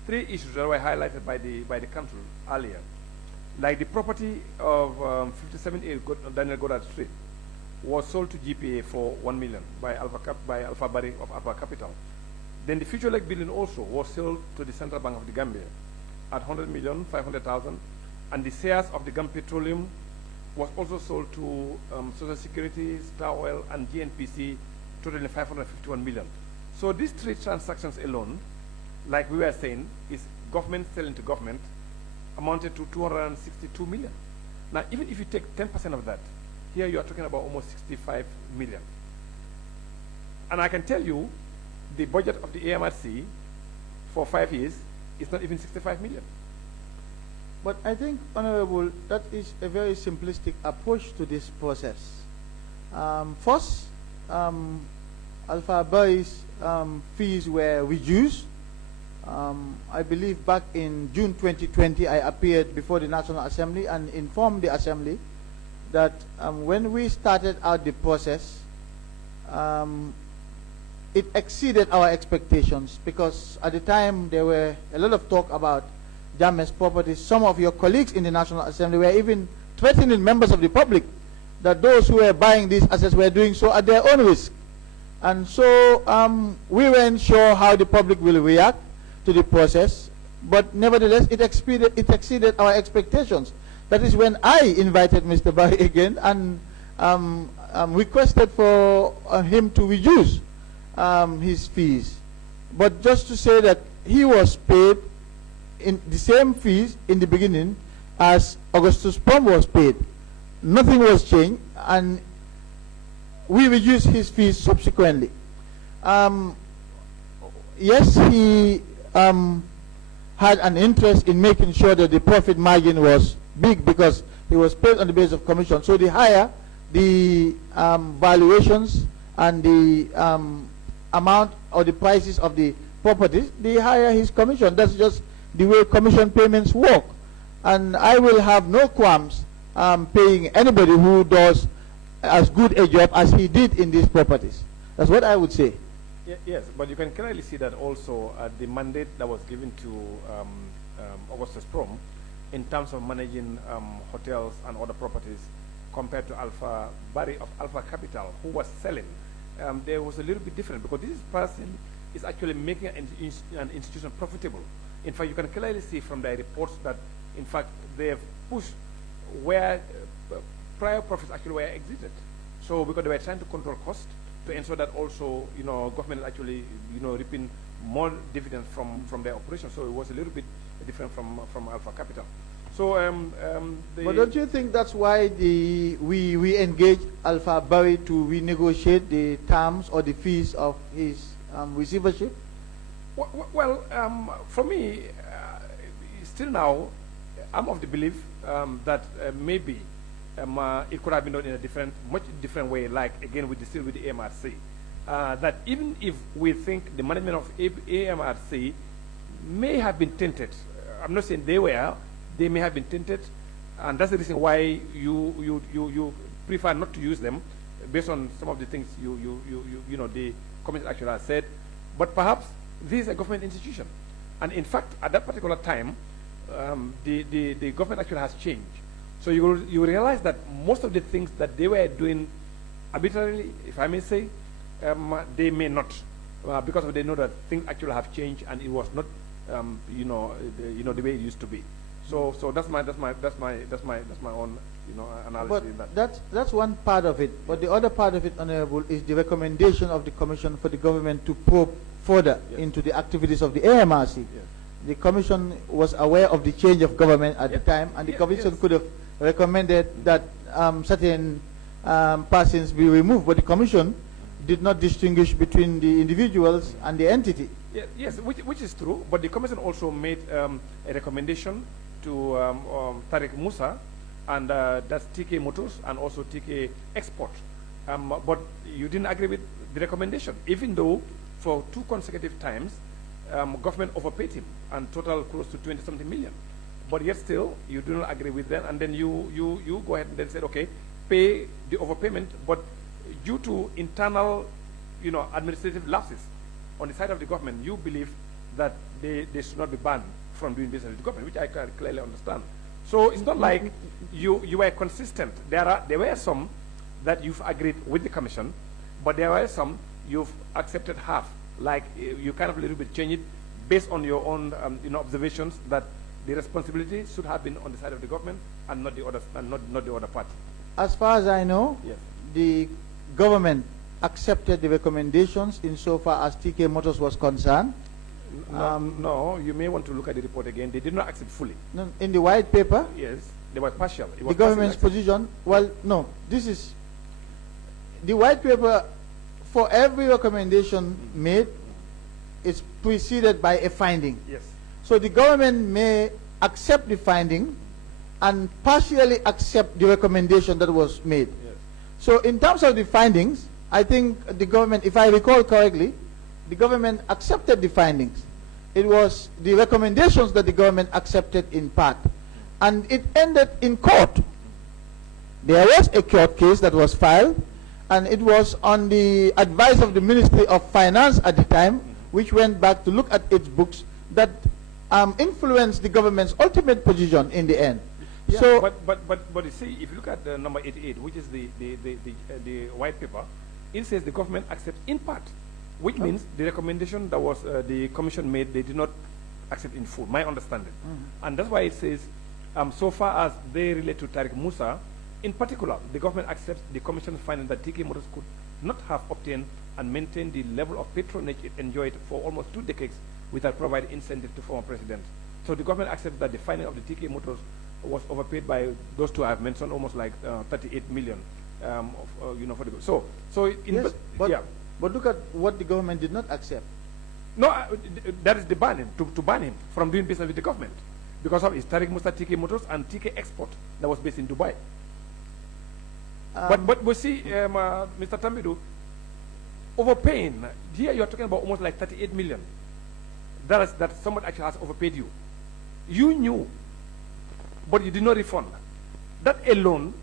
three issues that were highlighted by the council earlier, like the property of 57A Daniel Goddard Street was sold to GPA for 1 million by Alpha Bari of Alpha Capital. Then the Future Lake building also was sold to the Central Bank of the Gambia at 100,500,000, and the shares of the Gambia Petroleum was also sold to Social Security, Star Oil, and GNPC, totaling 551 million. So these three transactions alone, like we were saying, is government selling to government, amounted to 262 million. Now, even if you take 10% of that, here you are talking about almost 65 million. And I can tell you, the budget of the AMRC for 5 years is not even 65 million. But I think, Honorable, that is a very simplistic approach to this process. First, Alpha Bari's fees were reduced. I believe back in June 2020, I appeared before the National Assembly and informed the Assembly that when we started out the process, it exceeded our expectations, because at the time there were a lot of talk about Jammeh's properties. Some of your colleagues in the National Assembly were even threatening members of the public that those who were buying these assets were doing so at their own risk. And so we weren't sure how the public will react to the process, but nevertheless it exceeded our expectations. That is when I invited Mr. Bari again and requested for him to reduce his fees. But just to say that he was paid in the same fees in the beginning as Augustus Prom was paid. Nothing was changed, and we reduced his fees subsequently. Yes, he had an interest in making sure that the profit margin was big, because he was paid on the basis of commission. So the higher the valuations and the amount or the prices of the properties, the higher his commission. That's just the way commission payments work. And I will have no qualms paying anybody who does as good a job as he did in these properties. That's what I would say. Yes, but you can clearly see that also the mandate that was given to Augustus Prom in terms of managing hotels and other properties compared to Alpha Bari of Alpha Capital, who was selling, there was a little bit different, because this person is actually making an institution profitable. In fact, you can clearly see from their reports that, in fact, they have pushed where prior profits actually were exited. So because they were trying to control cost to ensure that also, government is actually, reaping more dividends from their operations. So it was a little bit different from Alpha Capital. So, but don't you think that's why we engage Alpha Bari to renegotiate the terms or the fees of his receivership? Well, for me, still now, I'm of the belief that maybe it could have been done in a much different way, like, again, still with the AMRC. That even if we think the management of AMRC may have been tainted, I'm not saying they may have been tainted, and that's the reason why you prefer not to use them, based on some of the things the committee actually has said. But perhaps this is a government institution, and in fact, at that particular time, the government actually has changed. So you realize that most of the things that they were doing arbitrarily, if I may say, they may not, because they know that things actually have changed, and it was not, the way it used to be. So that's my own analysis. But that's one part of it. But the other part of it, Honorable, is the recommendation of the Commission for the government to probe further into the activities of the AMRC. Yes. The Commission was aware of the change of government at the time, and the Commission could have recommended that certain persons be removed, but the Commission did not distinguish between the individuals and the entity. Yes, which is true, but the Commission also made a recommendation to Tariq Musa, and that's TK Motors and also TK Export. But you didn't agree with the recommendation, even though for 2 consecutive times, government overpaid him and total close to 20-something million. But yet still, you do not agree with them, and then you go ahead and then say, okay, pay the overpayment, but due to internal, administrative lapses on the side of the government, you believe that they should not be banned from doing business with the government, which I can clearly understand. So it's not like you were consistent. There were some that you've agreed with the commission, but there were some you've accepted half. Like you kind of a little bit change it based on your own observations that the responsibility should have been on the side of the government and not the other not the other party. As far as I know, Yes. the government accepted the recommendations insofar as TK Motors was concerned. No, you may want to look at the report again. They did not accept fully. No, in the white paper, Yes, they were partial. It the was government's partially position, well, no, this is the white paper. For every recommendation made, it's preceded by a finding. accepted. Yes. So the government may accept the finding and partially accept the recommendation that was made. Yes. So in terms of the findings, I think the government, if I recall correctly, the government accepted the findings. It was the recommendations that the government accepted in part. And it ended in court. There was a court case that was filed, and it was on the advice of the Ministry of Finance at the time, which went back to look at its books, that influenced the government's ultimate position in the end. Yeah, So, but you see, if you look at the number 88, which is the white paper, it says the government accepts in part, which means the recommendation that was the commission made, they did not accept in full, my understanding. And that's why it says, so far as they relate to Tariq Musa, in particular, the government accepts the commission's finding that TK Motors could not have obtained and maintained the level of patronage it enjoyed for almost 2 decades without providing incentive to former presidents. So the government accepts that the finding of the TK Motors was overpaid by those two I have mentioned, almost like 38 million, for the yes, but look at what the government did not accept. No, that is the banning, to ban him from doing business with the government because of his Tariq Musa TK Motors and TK Export that was based in Dubai. But we see, Mr. Tambadou, overpaying, here you are talking about almost like 38 million. That someone actually has overpaid you. You knew, but you did not refund. That alone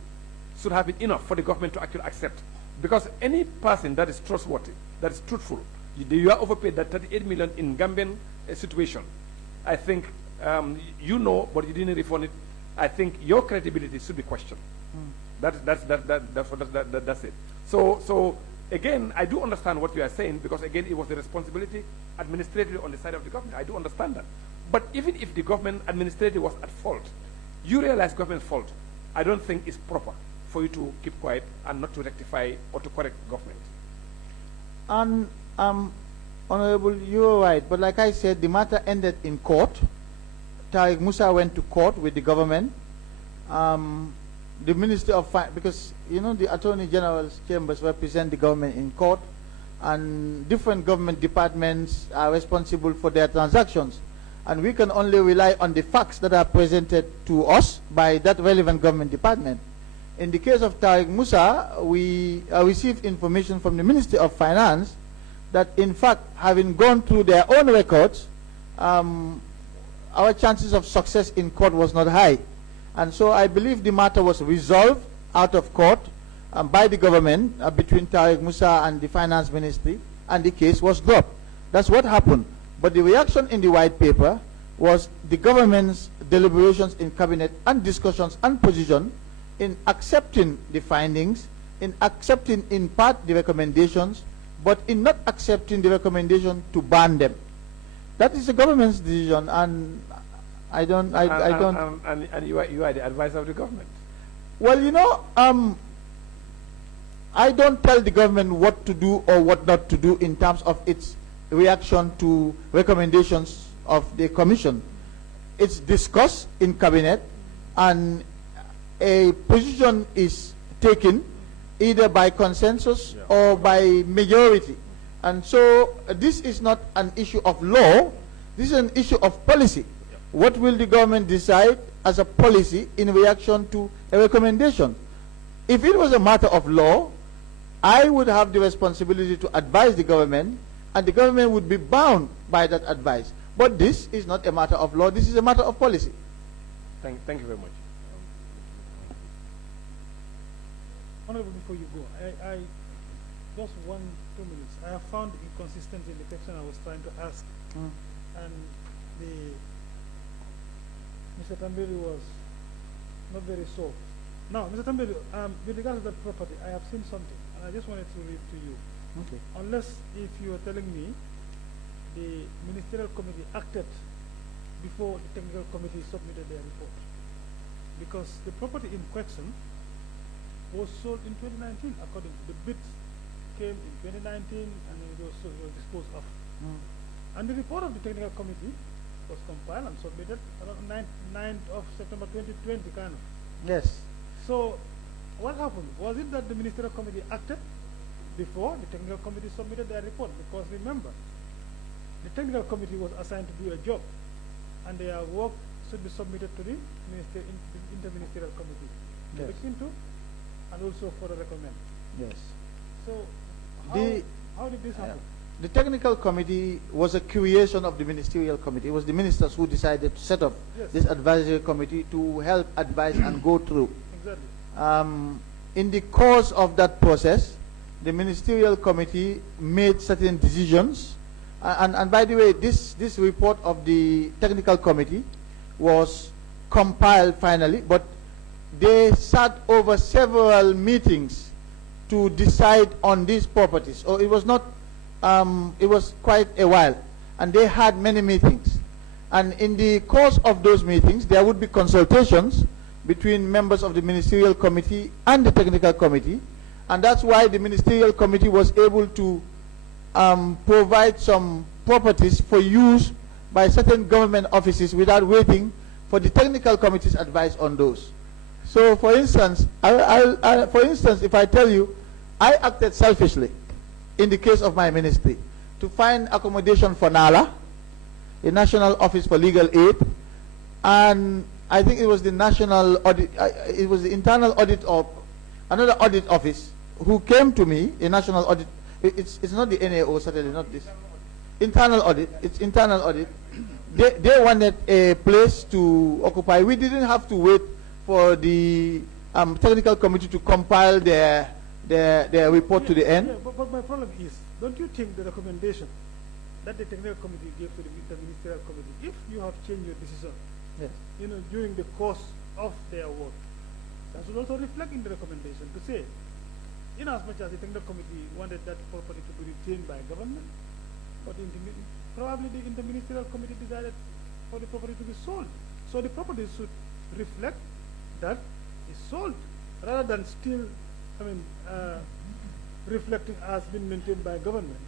should have been enough for the government to actually accept. Because any person that is trustworthy, that is truthful, you are overpaid that 38 million in Gambian situation. I think you know, but you didn't refund it. I think your credibility should be questioned. That's it. So again, I do understand what you are saying because again, it was the responsibility administratively on the side of the government. I do understand that. But even if the government administratively was at fault, you realize government's fault. I don't think it's proper for you to keep quiet and not to rectify or to correct government. And Honorable, you're right. But like I said, the matter ended in court. Tariq Musa went to court with the government. The Ministry of Finance, because the Attorney General's chambers represent the government in court, and different government departments are responsible for their transactions, and we can only rely on the facts that are presented to us by that relevant government department. In the case of Tariq Musa, we received information from the Ministry of Finance that in fact, having gone through their own records, our chances of success in court was not high. And so I believe the matter was resolved out of court by the government between Tariq Musa and the Finance Ministry, and the case was dropped. That's what happened. But the reaction in the white paper was the government's deliberations in cabinet and discussions and position in accepting the findings, in accepting in part the recommendations, but in not accepting the recommendation to ban them. That is the government's decision, and I don't. And you are the advisor of the government. Well, I don't tell the government what to do or what not to do in terms of its reaction to recommendations of the commission. It's discussed in cabinet, and a position is taken either by consensus or by majority. And so this is not an issue of law, this is an issue of policy. What will the government decide as a policy in reaction to a recommendation? If it was a matter of law, I would have the responsibility to advise the government and the government would be bound by that advice. But this is not a matter of law, this is a matter of policy. Thank you very much. Honorable, before you go, I just 1-2 minutes. I have found inconsistency in the question I was trying to ask, and Mr. Tambadou was not very sure. Now, Mr. Tambadou, with regard to that property, I have seen something, and I just wanted to read to you. Okay. Unless if you are telling me the ministerial committee acted before the technical committee submitted their report, because the property in question was sold in 2019, according to the bids came in 2019, and it was disposed of. And the report of the technical committee was compiled and submitted around 9th of September 2020, kind of. Yes. So, what happened? Was it that the ministerial committee acted before the technical committee submitted their report? Because remember, the technical committee was assigned to do a job, and their work should be submitted to the interministerial committee to look into, and also for a recommend. Yes. So, how did this happen? The technical committee was a creation of the ministerial committee. It was the ministers who decided to set up this advisory committee to help advise and go through. Exactly. In the course of that process, the ministerial committee made certain decisions. And by the way, this report of the technical committee was compiled finally, but they sat over several meetings to decide on these properties. So it was not, it was quite a while, and they had many meetings. And in the course of those meetings, there would be consultations between members of the ministerial committee and the technical committee, and that's why the ministerial committee was able to provide some properties for use by certain government offices without waiting for the technical committee's advice on those. So, for instance, if I tell you, I acted selfishly in the case of my ministry to find accommodation for NALA, the National Office for Legal Aid, and I think it was the National Audit, it was the Internal Audit of another audit office who came to me, a National Audit. It's not the NAO, certainly not this. Internal audit. It's internal audit. They wanted a place to occupy. We didn't have to wait for the technical committee to compile their report to the end. Yeah, but my problem is, don't you think the recommendation that the technical committee gave to the interministerial committee, if you have changed your decision, Yes. During the course of their work, that should also reflect in the recommendation to say, in as much as the technical committee wanted that property to be retained by government, but probably the interministerial committee decided for the property to be sold. So the property should reflect that it's sold, rather than still, reflecting as being maintained by government.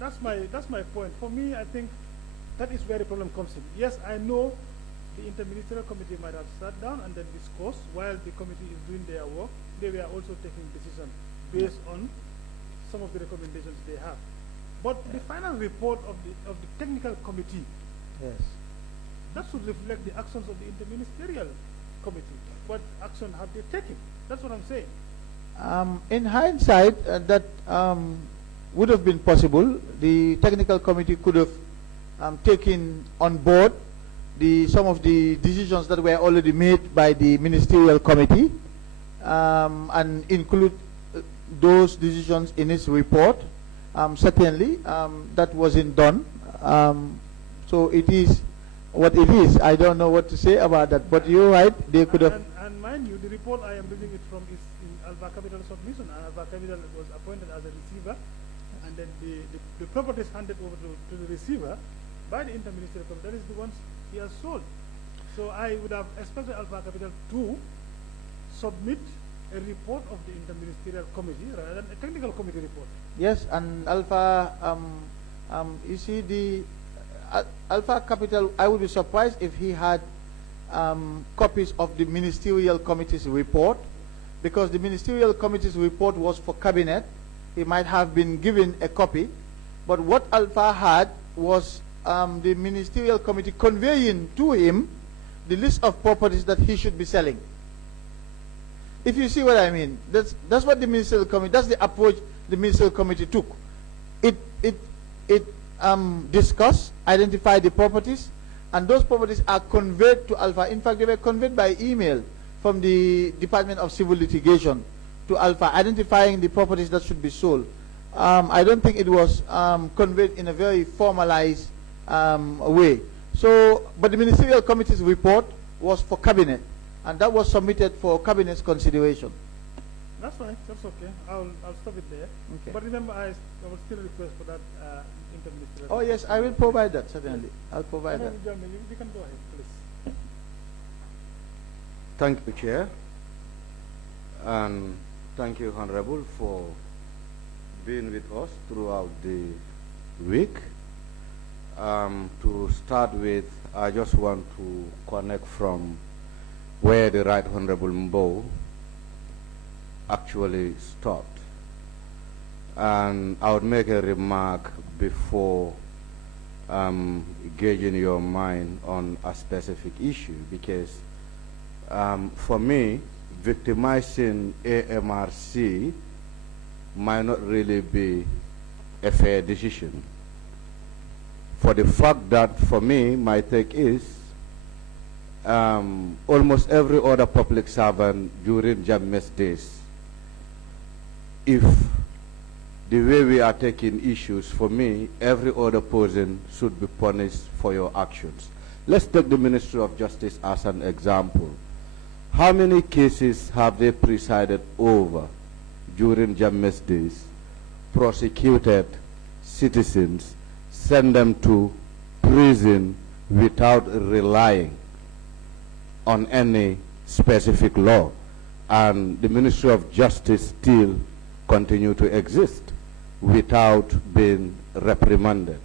That's my point. For me, I think that is where the problem comes in. Yes, I know the interministerial committee might have sat down and then discussed while the committee is doing their work. They were also taking decisions based on some of the recommendations they have. But the final report of the technical committee, Yes. that should reflect the actions of the interministerial committee. What action have they taken? That's what I'm saying. In hindsight, that would have been possible. The technical committee could have taken on board some of the decisions that were already made by the ministerial committee and include those decisions in its report. Certainly, that wasn't done. So it is what it is. I don't know what to say about that. But you're right, they could have. And mind you, the report I am reading it from is in Alpha Capital submission, and Alpha Capital was appointed as a receiver, and then the property is handed over to the receiver by the interministerial committee. That is the ones he has sold. So I would have expected Alpha Capital to submit a report of the interministerial committee rather than a technical committee report. Yes, and Alpha, you see the Alpha Capital, I would be surprised if he had copies of the ministerial committee's report, because the ministerial committee's report was for cabinet. He might have been given a copy, but what Alpha had was the ministerial committee conveying to him the list of properties that he should be selling. If you see what I mean, that's what the ministerial committee, that's the approach the ministerial committee took. It it discussed, identified the properties, and those properties are conveyed to Alpha. In fact, they were conveyed by email from the Department of Civil Litigation to Alpha, identifying the properties that should be sold. I don't think it was conveyed in a very formalized way. So, but the Ministerial Committee's report was for Cabinet, and that was submitted for Cabinet's consideration. That's fine. That's okay. I'll stop it there. Okay. But remember, I will still request for that interministerial. Oh yes, I will provide that, certainly. I'll provide that. Jammeh, you can go ahead, please. Thank you, Chair. And thank you, Honorable, for being with us throughout the week. To start with, I just want to connect from where the Right Honorable Mbo actually stopped. And I would make a remark before gauging your mind on a specific issue, because for me, victimizing AMRC might not really be a fair decision. For the fact that, for me, my take is almost every other public servant during Jammeh's days, if the way we are taking issues, for me, every other person should be punished for your actions. Let's take the Ministry of Justice as an example. How many cases have they presided over during Jammeh's days, prosecuted citizens, send them to prison without relying on any specific law, and the Ministry of Justice still continue to exist without being reprimanded?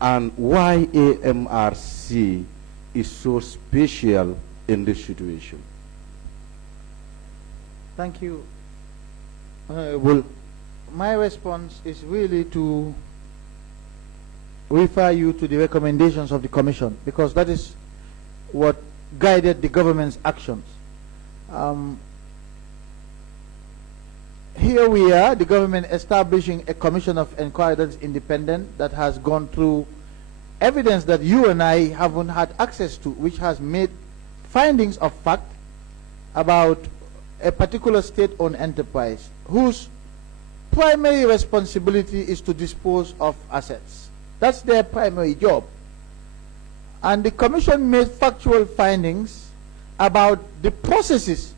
And why AMRC is so special in this situation? Thank you. Well, my response is really to refer you to the recommendations of the Commission, because that is what guided the government's actions. Here we are, the government establishing a commission of inquiry that is independent, that has gone through evidence that you and I haven't had access to, which has made findings of fact about a particular state-owned enterprise whose primary responsibility is to dispose of assets. That's their primary job. And the commission made factual findings about the processes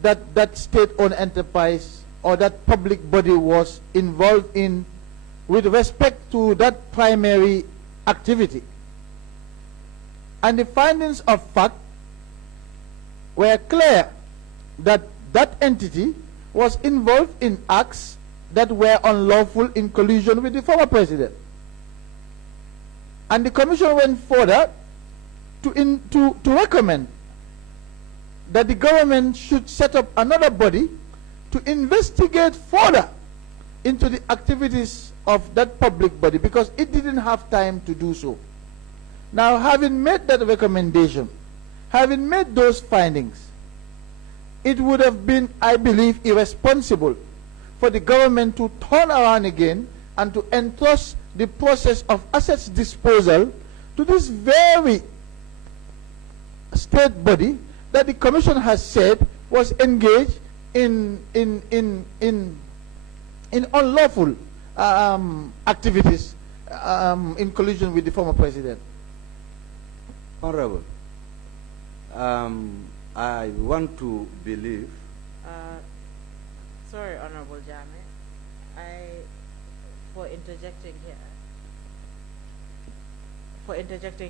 that that state-owned enterprise or that public body was involved in with respect to that primary activity. And the findings of fact were clear that that entity was involved in acts that were unlawful in collusion with the former president. And the commission went further to recommend that the government should set up another body to investigate further into the activities of that public body, because it didn't have time to do so. Now, having made that recommendation, having made those findings, it would have been, I believe, irresponsible for the government to turn around again and to entrust the process of assets disposal to this very state body that the commission has said was engaged in unlawful activities in collusion with the former president. Honorable, I want to believe. Sorry, Honorable Jammeh, for interjecting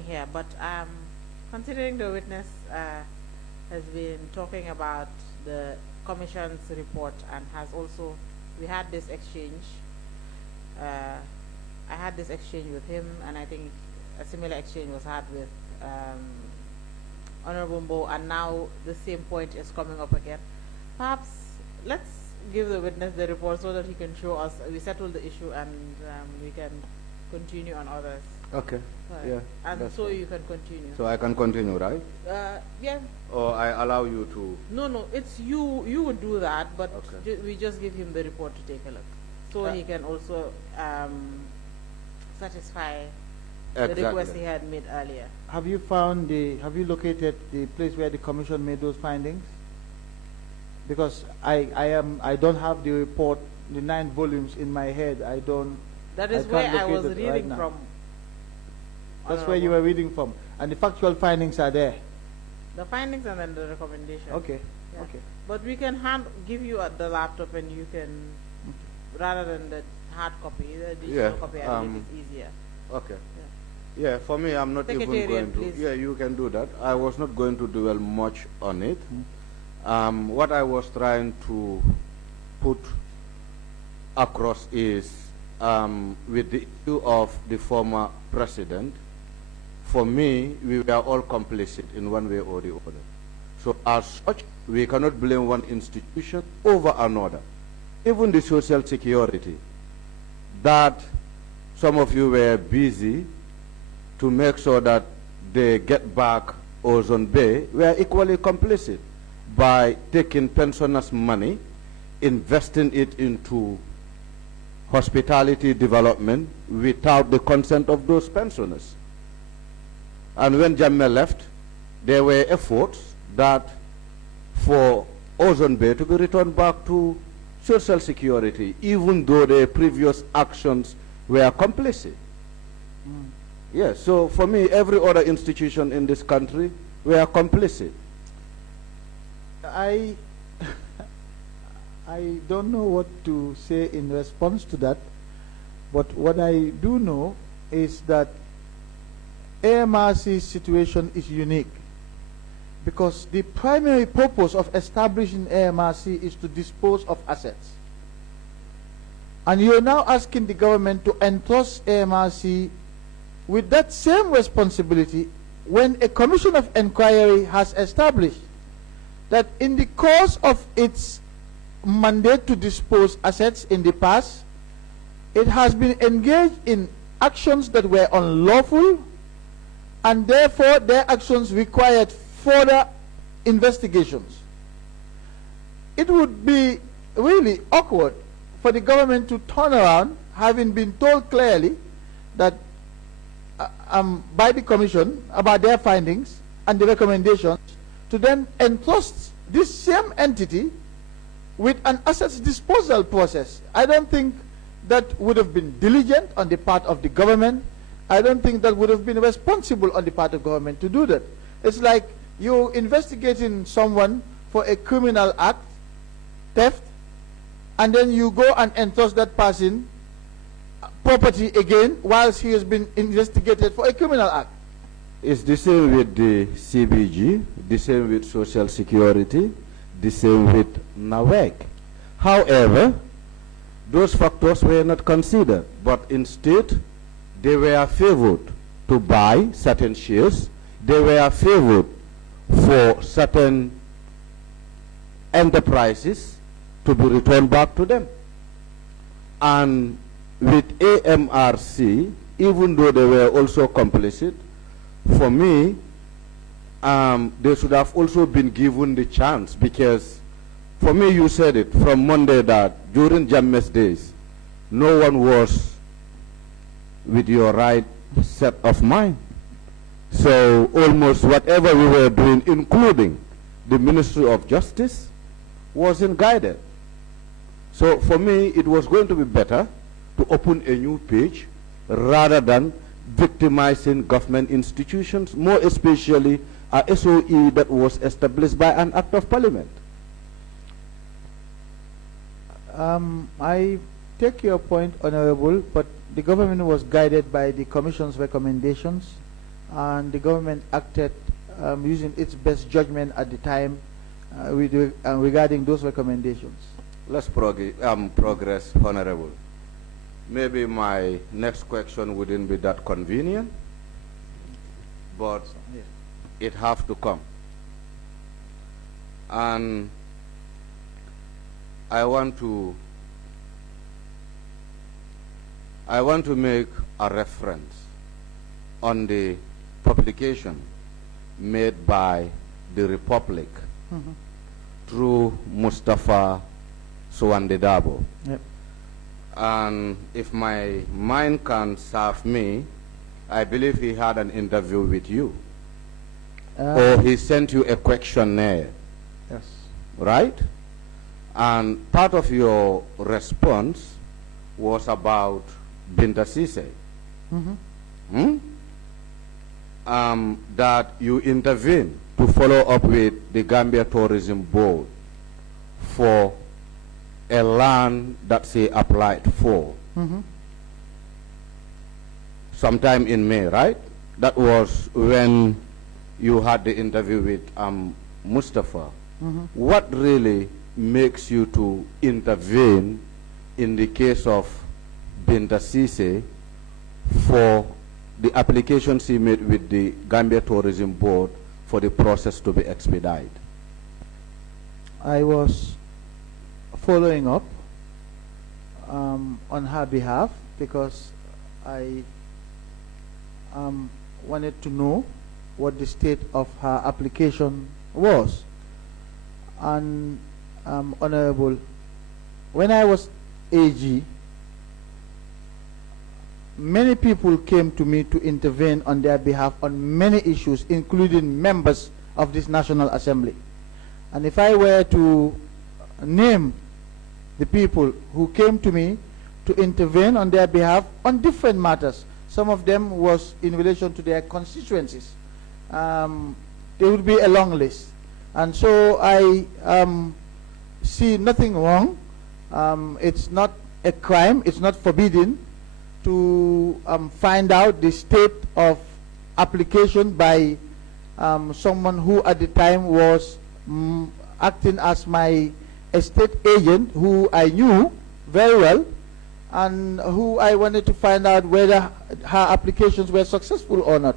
here, but considering the witness has been talking about the commission's report and has also, we had this exchange. I had this exchange with him, and I think a similar exchange was had with Honorable Mbo, and now the same point is coming up again. Perhaps let's give the witness the report so that he can show us we settled the issue, and we can continue on others. Okay. Right. Yeah. And so you can continue. So I can continue, right? Yeah. Or I allow you to. No, it's you. You would do that, but Okay. we just give him the report to take a look, so he can also satisfy the Exactly. request he had made earlier. Have you located the place where the commission made those findings? Because I don't have the report, the 9 volumes in my head. That is I where can't I was locate it right reading now. from. That's where you were reading from. And the factual findings are there. The findings and then the recommendation. Okay. Yeah. Okay. But we can give you the laptop and you can, rather than the hard copy, the digital copy, I think it's easier. Okay. Yeah, for me, I'm not even Secretariat, going to. please. Yeah, you can do that. I was not going to dwell much on it. What I was trying to put across is with the issue of the former president, for me, we were all complicit in one way or the other. So as such, we cannot blame one institution over another. Even the social security, that some of you were busy to make sure that they get back Ozone Bay, we are equally complicit by taking pensioners' money, investing it into hospitality development without the consent of those pensioners. And when Jammeh left, there were efforts that for Ozone Bay to be returned back to social security, even though their previous actions were complicit. Yes, so for me, every other institution in this country were complicit. I don't know what to say in response to that, but what I do know is that AMRC's situation is unique because the primary purpose of establishing AMRC is to dispose of assets. And you're now asking the government to entrust AMRC with that same responsibility when a commission of inquiry has established that in the course of its mandate to dispose assets in the past, it has been engaged in actions that were unlawful, and therefore their actions required further investigations. It would be really awkward for the government to turn around, having been told clearly that by the commission about their findings and the recommendations, to then entrust this same entity with an assets disposal process. I don't think that would have been diligent on the part of the government. I don't think that would have been responsible on the part of government to do that. It's like you're investigating someone for a criminal act, theft, and then you go and entrust that person property again whilst he has been investigated for a criminal act. It's the same with the CBG, the same with Social Security, the same with NAWEC. However, those factors were not considered, but instead they were favored to buy certain shares, they were favored for certain enterprises to be returned back to them. And with AMRC, even though they were also complicit, for me, they should have also been given the chance, because for me, you said it from Monday that during Jammeh's days, no one was with your right set of mind. So almost whatever we were doing, including the Ministry of Justice, wasn't guided. So for me, it was going to be better to open a new page rather than victimizing government institutions, more especially a SOE that was established by an act of parliament. I take your point, Honorable, but the government was guided by the Commission's recommendations, and the government acted using its best judgment at the time regarding those recommendations. Let's progress, Honorable. Maybe my next question wouldn't be that convenient, but it have to come. And I want to make a reference on the publication made by the Republic through Mustafa Suwandedabo. Yep. And if my mind can serve me, I believe he had an interview with you. Or he sent you a questionnaire. Yes. Right? And part of your response was about Binta Sise. That you intervened to follow up with the Gambia Tourism Board for a land that she applied for. Sometime in May, right? That was when you had the interview with Mustafa. What really makes you to intervene in the case of Binta Sise for the application she made with the Gambia Tourism Board for the process to be expedited? I was following up on her behalf because I wanted to know what the state of her application was. And Honorable, when I was AG, many people came to me to intervene on their behalf on many issues, including members of this National Assembly. And if I were to name the people who came to me to intervene on their behalf on different matters, some of them was in relation to their constituencies, there would be a long list. And so I see nothing wrong. It's not a crime, it's not forbidden to find out the state of application by someone who at the time was acting as my estate agent, who I knew very well, and who I wanted to find out whether her applications were successful or not,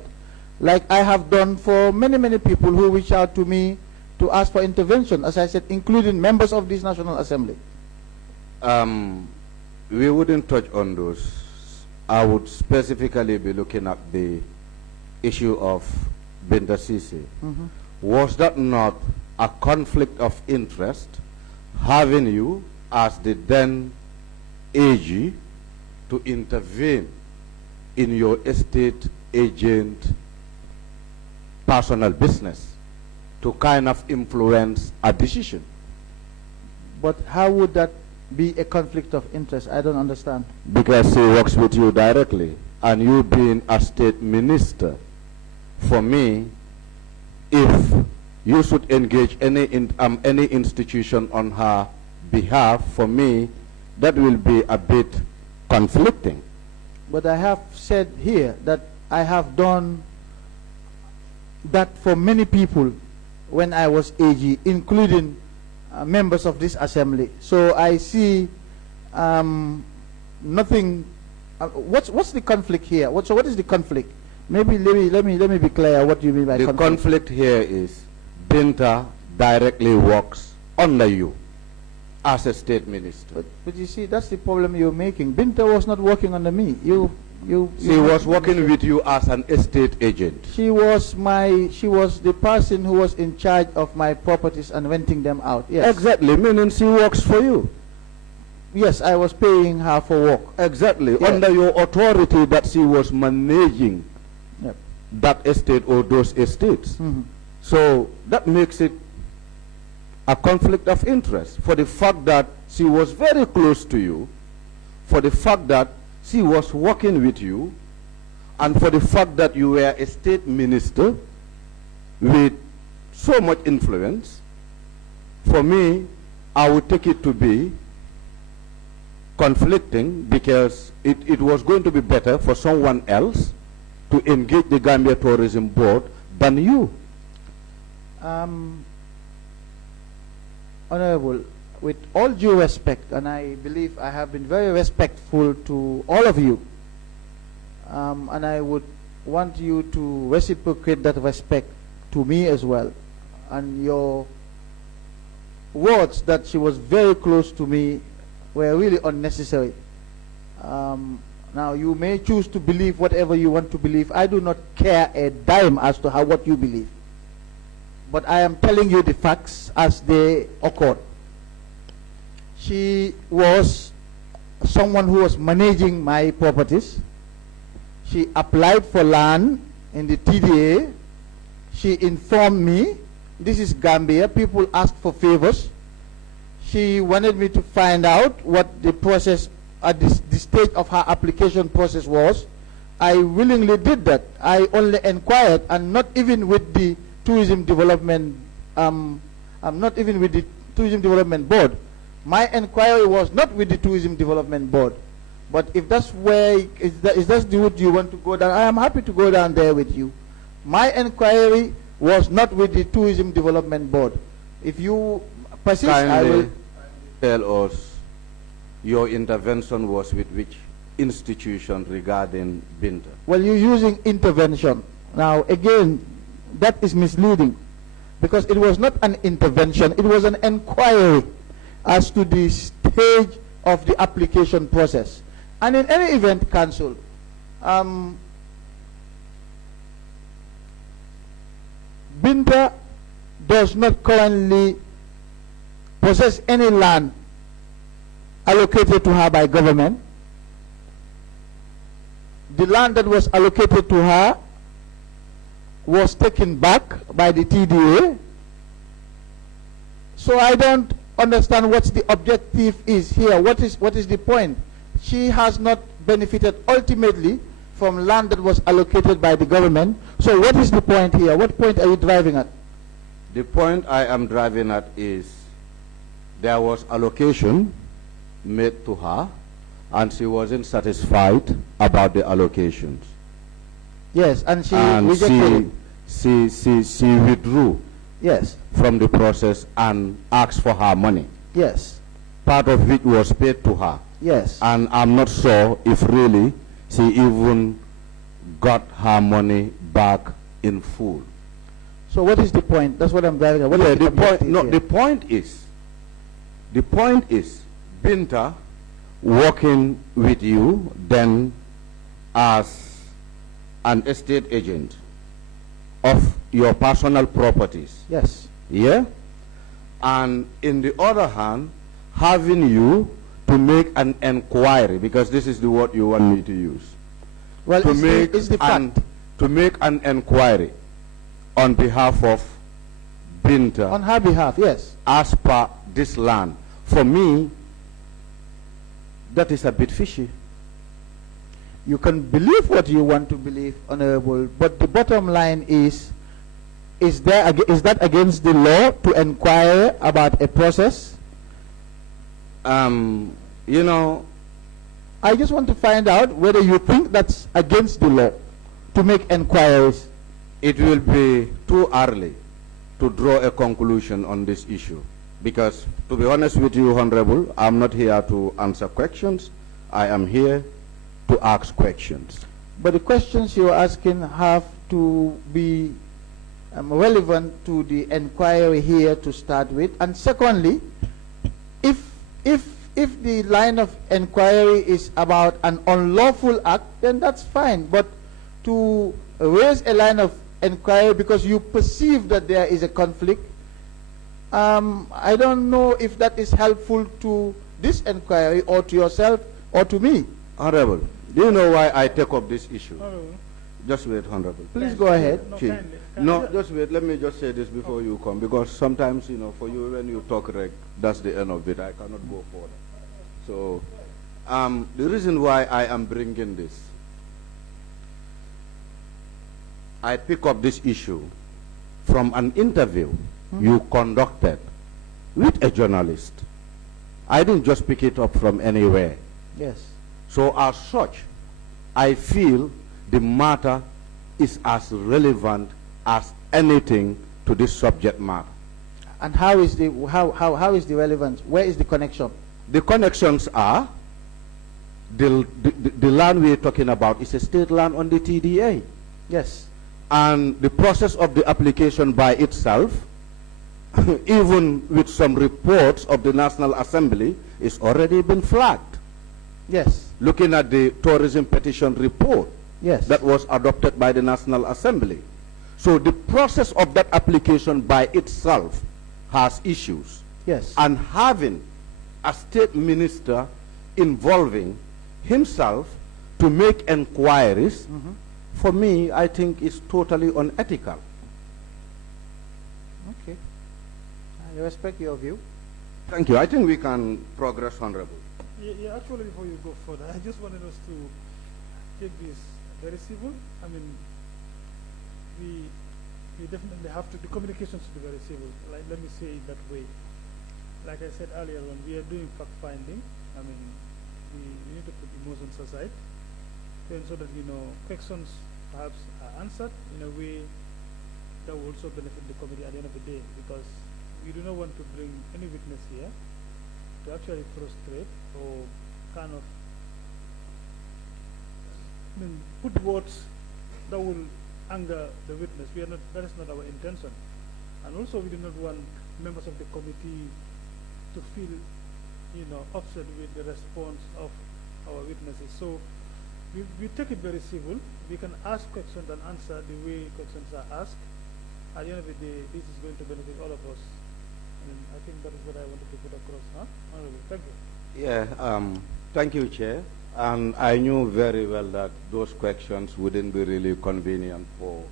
like I have done for many, many people who reach out to me to ask for intervention, as I said, including members of this National Assembly. We wouldn't touch on those. I would specifically be looking at the issue of Binta Sise. Was that not a conflict of interest having you as the then AG to intervene in your estate agent personal business to kind of influence a decision? But how would that be a conflict of interest? I don't understand. Because he works with you directly, and you being a state minister, for me, if you should engage any institution on her behalf, for me, that will be a bit conflicting. But I have said here that I have done that for many people when I was AG, including members of this assembly. So I see nothing. What's the conflict here? What is the conflict? Maybe let me be clear what you mean by conflict. The conflict here is Binta directly works under you as a state minister. But you see, that's the problem you're making. Binta was not working under me. She was working with you as an estate agent. She was the person who was in charge of my properties and renting them out. Yes. Exactly, meaning she works for you. Yes, I was paying her for work. Exactly, under your authority that she was managing that estate or those estates. So that makes it a conflict of interest for the fact that she was very close to you, for the fact that she was working with you, and for the fact that you were a state minister with so much influence. For me, I would take it to be conflicting, because it was going to be better for someone else to engage the Gambia Tourism Board than you. Honorable, with all due respect, and I believe I have been very respectful to all of you, and I would want you to reciprocate that respect to me as well. And your words that she was very close to me were really unnecessary. Now, you may choose to believe whatever you want to believe. I do not care a dime as to what you believe. But I am telling you the facts as they occurred. She was someone who was managing my properties. She applied for land in the TDA. She informed me, this is Gambia, people ask for favors. She wanted me to find out what the process at the stage of her application process was. I willingly did that. I only inquired, and not even with the tourism development, not even with the tourism development board. My inquiry was not with the tourism development board. But if that's where, is that the route you want to go down, I am happy to go down there with you. My inquiry was not with the tourism development board. If you persist, I will tell us your intervention was with which institution regarding Binta? Well, you're using intervention. Now, again, that is misleading, because it was not an intervention, it was an inquiry as to the stage of the application process. And in any event, Council, Binta does not currently possess any land allocated to her by government. The land that was allocated to her was taken back by the TDA. So I don't understand what the objective is here. What is the point? She has not benefited ultimately from land that was allocated by the government. So what is the point here? What point are you driving at? The point I am driving at is there was allocation made to her, and she wasn't satisfied about the allocations. Yes, and she rejected it. She withdrew, yes, from the process and asked for her money. Yes. Part of which was paid to her. Yes. And I'm not sure if really she even got her money back in full. So what is the point? That's what I'm driving at. What is the point? No, here? the point is Binta working with you then as an estate agent of your personal properties. Yes. Yeah? And in the other hand, having you to make an inquiry, because this is the word you want me to use. Well, to make it's the fact. To make an inquiry on behalf of Binta. On her behalf, yes. As per this land. For me, that is a bit fishy. You can believe what you want to believe, Honorable, but the bottom line is that against the law to inquire about a process? You know, I just want to find out whether you think that's against the law to make inquiries. It will be too early to draw a conclusion on this issue, because to be honest with you, Honorable, I'm not here to answer questions. I am here to ask questions. But the questions you're asking have to be relevant to the inquiry here to start with. And secondly, if the line of inquiry is about an unlawful act, then that's fine. But to raise a line of inquiry because you perceive that there is a conflict, I don't know if that is helpful to this inquiry or to yourself or to me. Honorable, do you know why I take up this issue? Honorable. Just wait, Honorable. Please go ahead. No, Chief. kindly. No, just wait. Let me just say this before you come, because sometimes, you know, for you, when you talk reg, that's the end of it. I cannot go further. So, the reason why I am bringing this, I pick up this issue from an interview you conducted with a journalist. I didn't just pick it up from anywhere. Yes. So as such, I feel the matter is as relevant as anything to this subject matter. And how is the relevance? Where is the connection? The connections are the land we are talking about is a state land on the TDA. Yes. And the process of the application by itself, even with some reports of the National Assembly, is already been flagged. Yes. Looking at the tourism petition report, yes, that was adopted by the National Assembly. So the process of that application by itself has issues. Yes. And having a state minister involving himself to make inquiries, for me, I think is totally unethical. Okay. I respect your view. Thank you. I think we can progress, Honorable. Yeah, actually, before you go further, I just wanted us to take this very civil. I mean, we definitely have to, the communication should be very civil. Like, let me say it that way. Like I said earlier, when we are doing fact-finding, I mean, we need to put emotions aside, then so that, you know, questions perhaps are answered in a way that will also benefit the committee at the end of the day, because we do not want to bring any witness here to actually frustrate or kind of put words that will anger the witness. We are not, that is not our intention. And also we do not want members of the committee to feel, you know, upset with the response of our witnesses. So we take it very civil. We can ask questions and answer the way questions are asked. At the end of the day, this is going to benefit all of us. And I think that is what I wanted to put across. Huh? Honorable, thank you. Yeah, thank you, Chair. And I knew very well that those questions wouldn't be really convenient for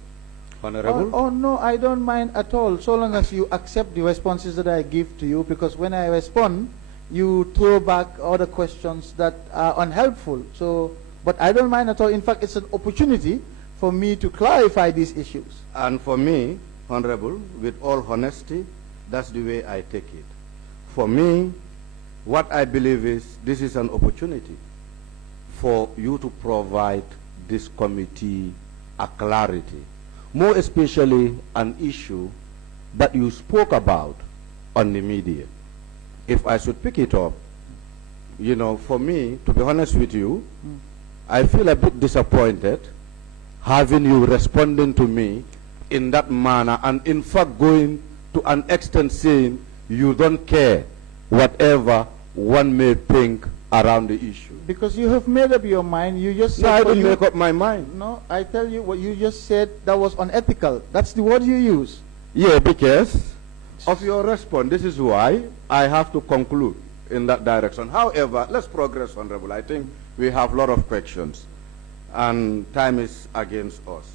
Honorable. Oh, no, I don't mind at all, so long as you accept the responses that I give to you, because when I respond, you throw back other questions that are unhelpful. So, but I don't mind at all. In fact, it's an opportunity for me to clarify these issues. And for me, Honorable, with all honesty, that's the way I take it. For me, what I believe is this is an opportunity for you to provide this committee a clarity, more especially an issue that you spoke about on the media. If I should pick it up, you know, for me, to be honest with you, I feel a bit disappointed having you responding to me in that manner, and in fact going to an extent saying you don't care whatever one may think around the issue. Because you have made up your mind. You just said... No, I didn't make up my mind. No, I tell you what you just said, that was unethical. That's the word you use. Yeah, because of your response. This is why I have to conclude in that direction. However, let's progress, Honorable. I think we have a lot of questions, and time is against us.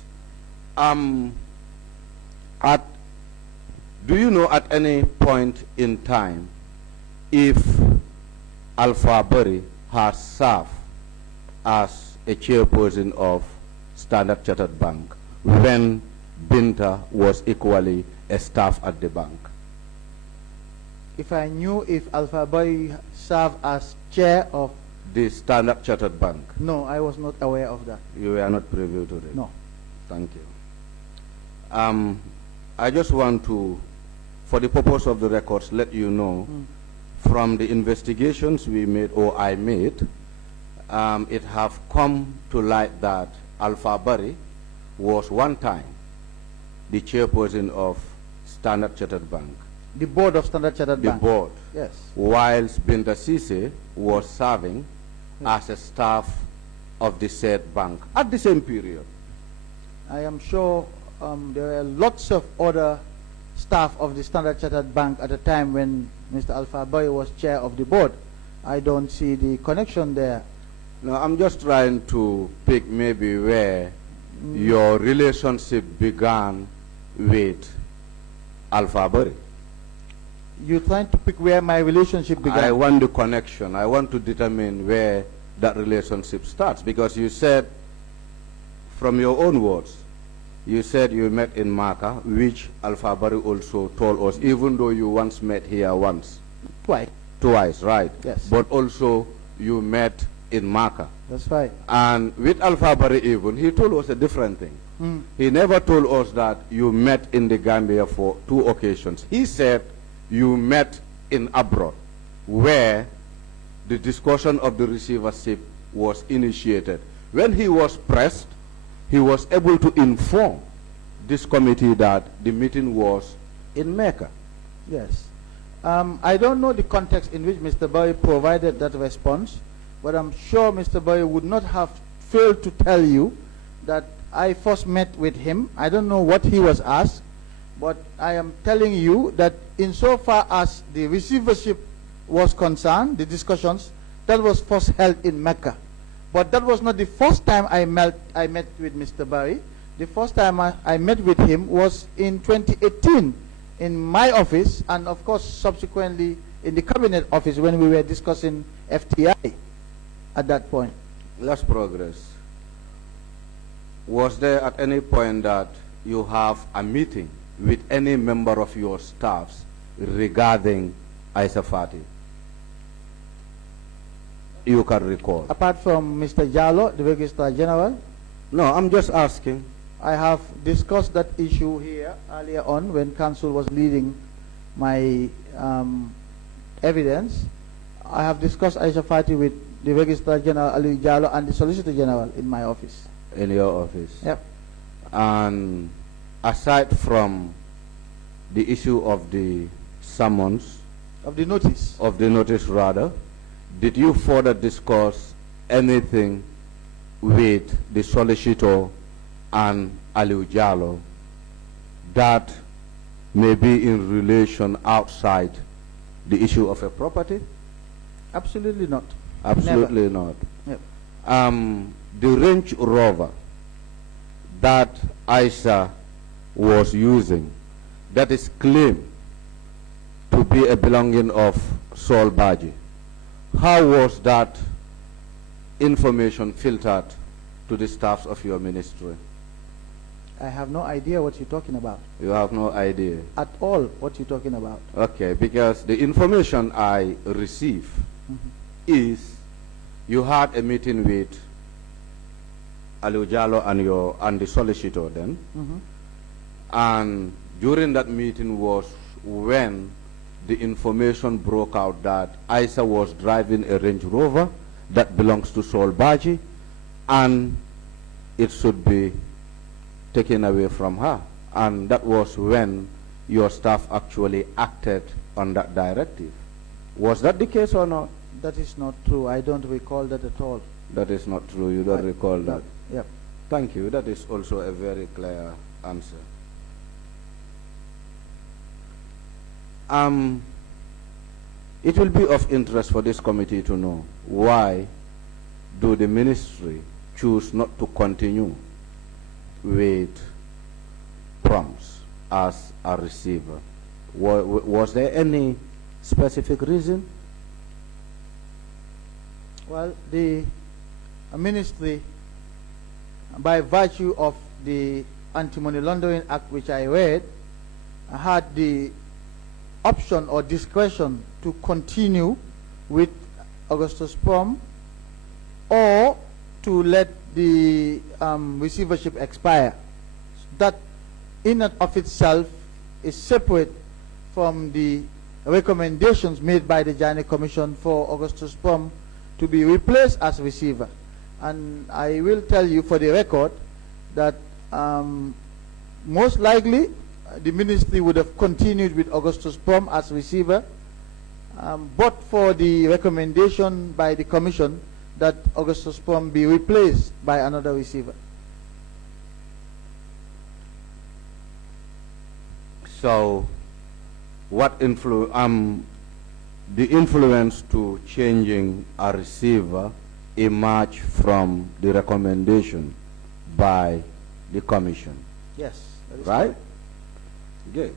Do you know at any point in time if Alpha Berry has served as a chairperson of Standard Chartered Bank when Binta was equally a staff at the bank? If I knew if Alpha Boy served as chair of... the Standard Chartered Bank? No, I was not aware of that. You were not privy to it? No. Thank you. I just want to, for the purpose of the records, let you know from the investigations we made, or I made, it have come to light that Alpha Berry was one time the chairperson of Standard Chartered Bank. The board of Standard Chartered Bank? The board. Yes. Whilst Binta Sise was serving as a staff of the said bank at the same period. I am sure there were lots of other staff of the Standard Chartered Bank at the time when Mr. Alpha Boy was chair of the board. I don't see the connection there. No, I'm just trying to pick maybe where your relationship began with Alpha Berry. You're trying to pick where my relationship began? I want the connection. I want to determine where that relationship starts, because you said, from your own words, you said you met in Maka, which Alpha Berry also told us, even though you once met here once. Twice. Twice, right. Yes. But also you met in Maka. That's right. And with Alpha Berry even, he told us a different thing. He never told us that you met in the Gambia for 2 occasions. He said you met in abroad, where the discussion of the receivership was initiated. When he was pressed, he was able to inform this committee that the meeting was in Mecca. Yes. I don't know the context in which Mr. Boy provided that response, but I'm sure Mr. Boy would not have failed to tell you that I first met with him. I don't know what he was asked, but I am telling you that insofar as the receivership was concerned, the discussions, that was first held in Mecca. But that was not the first time I met with Mr. Barry. The first time I met with him was in 2018 in my office, and of course subsequently in the cabinet office when we were discussing FTI at that point. Let's progress. Was there at any point that you have a meeting with any member of your staffs regarding Aisha Fati? You can recall. Apart from Mr. Jallo, the Registrar General? No, I'm just asking. I have discussed that issue here earlier on when Council was leading my evidence. I have discussed Aisha Fati with the Registrar General Ali Jallo and the Solicitor General in my office. In your office? Yep. And aside from the issue of the summons, Of the notice. of the notice rather, did you further discuss anything with the solicitor and Aliu Jallo that may be in relation outside the issue of a property? Absolutely not. Absolutely not. Yep. The Range Rover that Aisha was using, that is claimed to be a belonging of Saul Baji. How was that information filtered to the staffs of your ministry? I have no idea what you're talking about. You have no idea? At all what you're talking about. Okay, because the information I receive is you had a meeting with Aliu Jallo and the solicitor then, and during that meeting was when the information broke out that Aisha was driving a Range Rover that belongs to Saul Baji and it should be taken away from her. And that was when your staff actually acted on that directive. Was that the case or not? That is not true. I don't recall that at all. That is not true. You don't recall that? Yep. Thank you. That is also a very clear answer. It will be of interest for this committee to know why do the ministry choose not to continue with prompts as a receiver? Was there any specific reason? Well, the ministry, by virtue of the Anti-Money Laundering Act, which I read, had the option or discretion to continue with Augustus Prom or to let the receivership expire. That in and of itself is separate from the recommendations made by the Jammeh Commission for Augustus Prom to be replaced as receiver. And I will tell you for the record that most likely the ministry would have continued with Augustus Prom as receiver, but for the recommendation by the commission that Augustus Prom be replaced by another receiver. So, what the influence to changing a receiver emerged from the recommendation by the commission? Yes, that is right? correct. Good.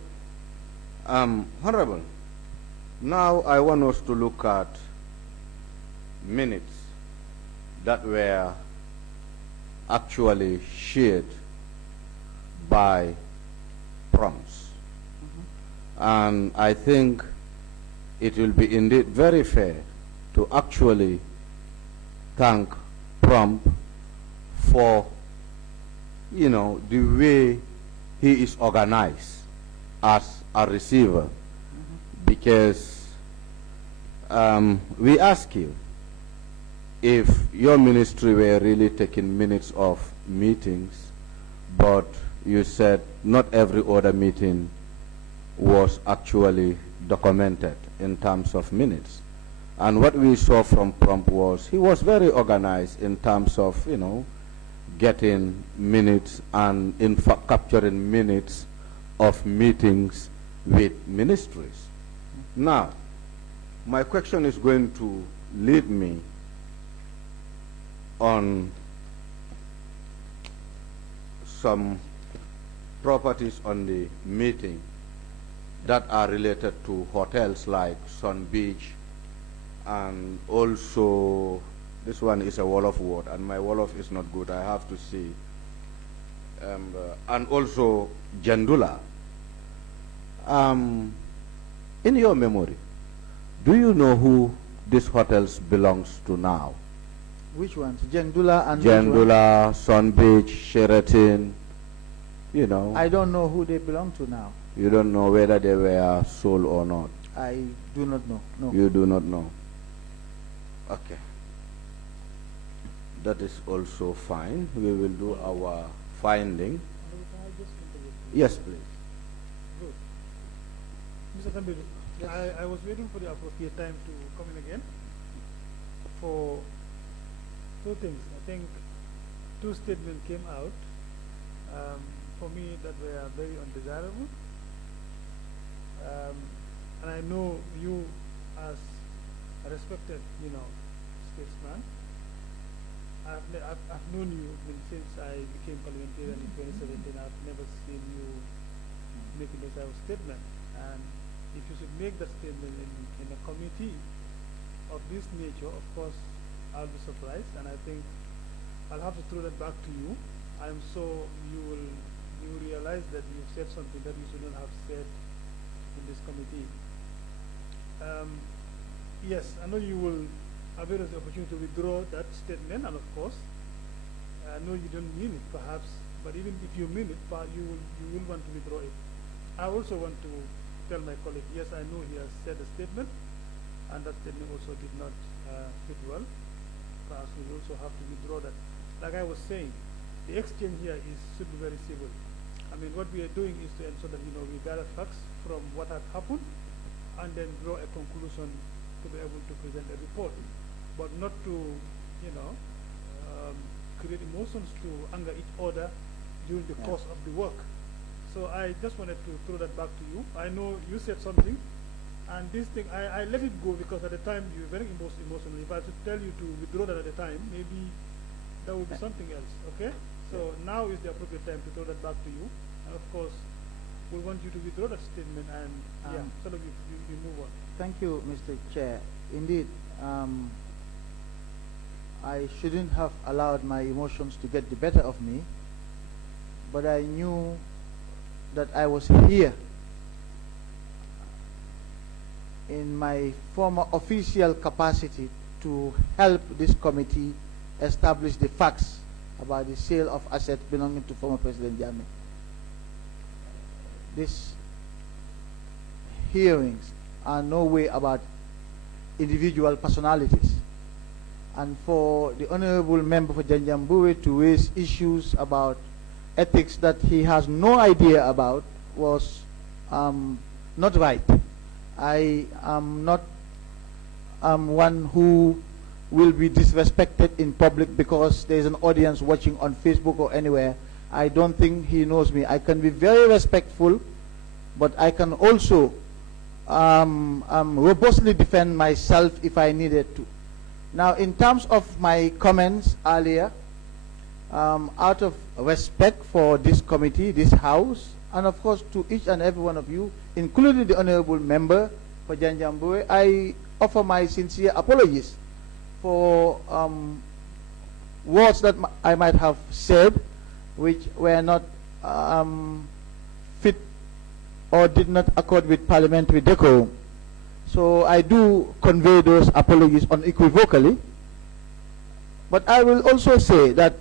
Honorable, now I want us to look at minutes that were actually shared by prompts. And I think it will be indeed very fair to actually thank Prompt for, you know, the way he is organized as a receiver, because we ask you if your ministry were really taking minutes of meetings, but you said not every other meeting was actually documented in terms of minutes. And what we saw from Prompt was he was very organized in terms of, you know, getting minutes and in fact capturing minutes of meetings with ministries. Now, my question is going to lead me on some properties on the meeting that are related to hotels like Sun Beach, and also this one is a Wolof word, and my Wolof is not good, I have to see. And also Jandula. In your memory, do you know who these hotels belongs to now? Which ones? Jendula and Jandula, Sun Beach, Sheraton, you know. I don't know who they belong to now. You don't know whether they were sold or not? I do not know. No. You do not know. Okay. That is also fine. We will do our finding. Yes, please. Good. Mr. Tambadou, Yes. I was waiting for the appropriate time to come in again for two things. I think two statements came out for me that were very undesirable. And I know you as a respected, statesman. I've known you since I became parliamentarian in 2017. I've never seen you making those type of statement. And if you should make that statement in a committee of this nature, of course, I'll be surprised. And I think I'll have to throw that back to you. I'm so you will realize that you've said something that you shouldn't have said in this committee. Yes, I know you will avail of the opportunity to withdraw that statement, and of course, I know you don't mean it, perhaps, but even if you mean it, you will want to withdraw it. I also want to tell my colleague, yes, I know he has said a statement, and that statement also did not fit well. Perhaps we will also have to withdraw that. Like I was saying, the exchange here should be very civil. I mean, what we are doing is to ensure that we gather facts from what has happened, and then draw a conclusion to be able to present a report, but not to, create emotions to anger each other during the course of the work. So I just wanted to throw that back to you. I know you said something, and this thing, I let it go because at the time you were very emotional. If I should tell you to withdraw that at the time, maybe that would be something else, okay? So now is the appropriate time to throw that back to you. And of course, we want you to withdraw that statement and so that you move on. Thank you, Mr. Chair. Indeed, I shouldn't have allowed my emotions to get the better of me, but I knew that I was here in my former official capacity to help this committee establish the facts about the sale of assets belonging to former President Jammeh. These hearings are no way about individual personalities. And for the Honorable Member for Janjambure to raise issues about ethics that he has no idea about was not right. I am not one who will be disrespected in public because there is an audience watching on Facebook or anywhere. I don't think he knows me. I can be very respectful, but I can also robustly defend myself if I needed to. Now, in terms of my comments earlier, out of respect for this committee, this House, and of course to each and every one of you, including the Honorable Member for Janjambure, I offer my sincere apologies for words that I might have said which were not fit or did not accord with parliamentary decorum. So I do convey those apologies unequivocally. But I will also say that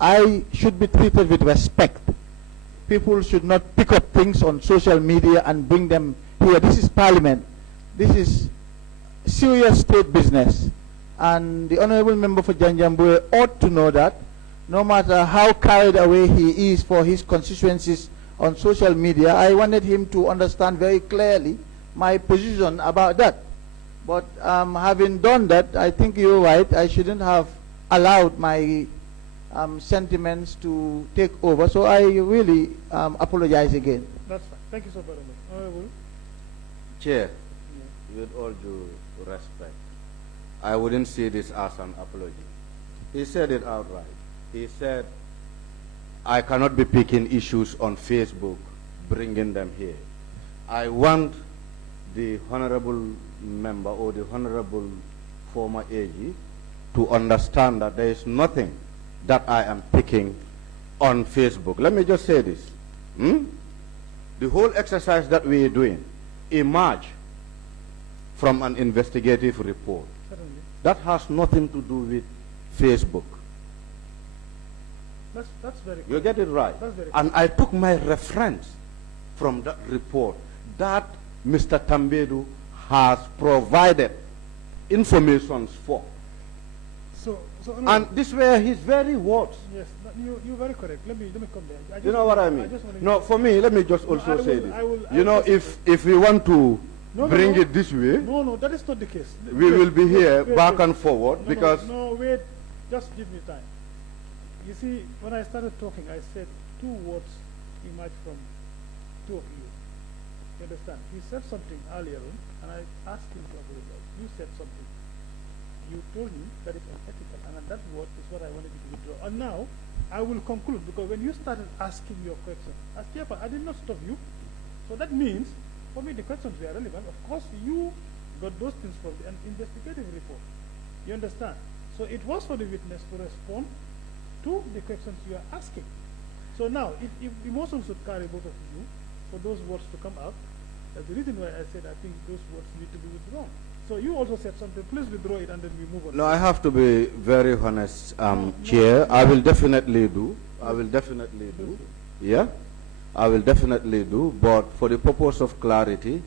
I should be treated with respect. People should not pick up things on social media and bring them here. This is parliament. This is serious state business. And the Honorable Member for Janjambure ought to know that no matter how carried away he is for his constituencies on social media, I wanted him to understand very clearly my position about that. But having done that, I think you're right. I shouldn't have allowed my sentiments to take over. So I really apologize again. That's fine. Thank you so very much. Honorable. Chair, with all due respect, I wouldn't see this as an apology. He said it outright. He said, I cannot be picking issues on Facebook, bringing them here. I want the honorable member or the honorable former AG to understand that there is nothing that I am picking on Facebook. Let me just say this. The whole exercise that we are doing emerged from an investigative report. Certainly. That has nothing to do with Facebook. That's very You get it right. That's very And I took my reference from that report that Mr. Tambadou has provided information for. So And these were his very words. yes, you're very correct. Let me come there. You know what I mean? No, for me, let me just also say this. I You know, will if we want to No, bring no. it this way, No, that is not the case. we will be here wait, back wait. and forward No, because no, wait, just give me time. You see, when I started talking, I said 2 words emerged from 2 of you. You understand? He said something earlier on, and I asked him to apologize. You said something. You told him that it's unethical, and that word is what I wanted you to withdraw. And now, I will conclude, because when you started asking your question, as chairman, I did not stop you. So that means, for me, the questions were relevant. Of course, you got those things from an investigative report. You understand? So it was for the witness to respond to the questions you are asking. So now, if emotions should carry both of you, for those words to come out, that's the reason why I said I think those words need to be withdrawn. So you also said something. Please withdraw it and then we move on. no, I have to be very honest, No, Chair. no. I will definitely do. I will definitely do. Yeah, I will definitely do. But for the purpose of clarity,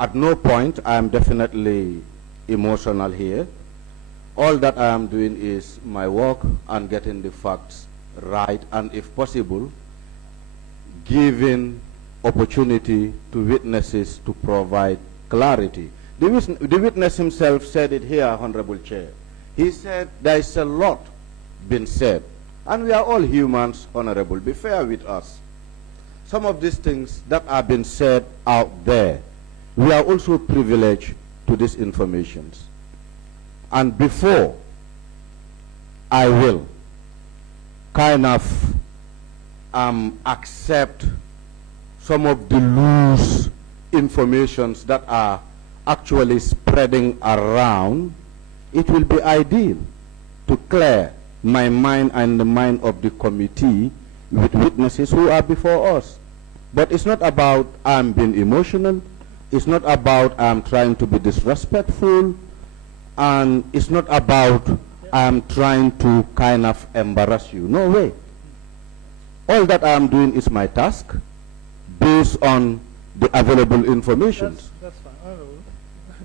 at no point I am definitely emotional here. All that I am doing is my work and getting the facts right, and if possible, giving opportunity to witnesses to provide clarity. The witness himself said it here, Honorable Chair. He said there is a lot been said, and we are all humans, Honorable. Be fair with us. Some of these things that have been said out there, we are also privileged to these informations. And before I will kind of accept some of the loose informations that are actually spreading around, it will be ideal to clear my mind and the mind of the committee with witnesses who are before us. But it's not about I'm being emotional, it's not about I'm trying to be disrespectful, and it's not about I'm trying to kind of embarrass you. No way. All that I'm doing is my task based on the available information. That's fine. I know.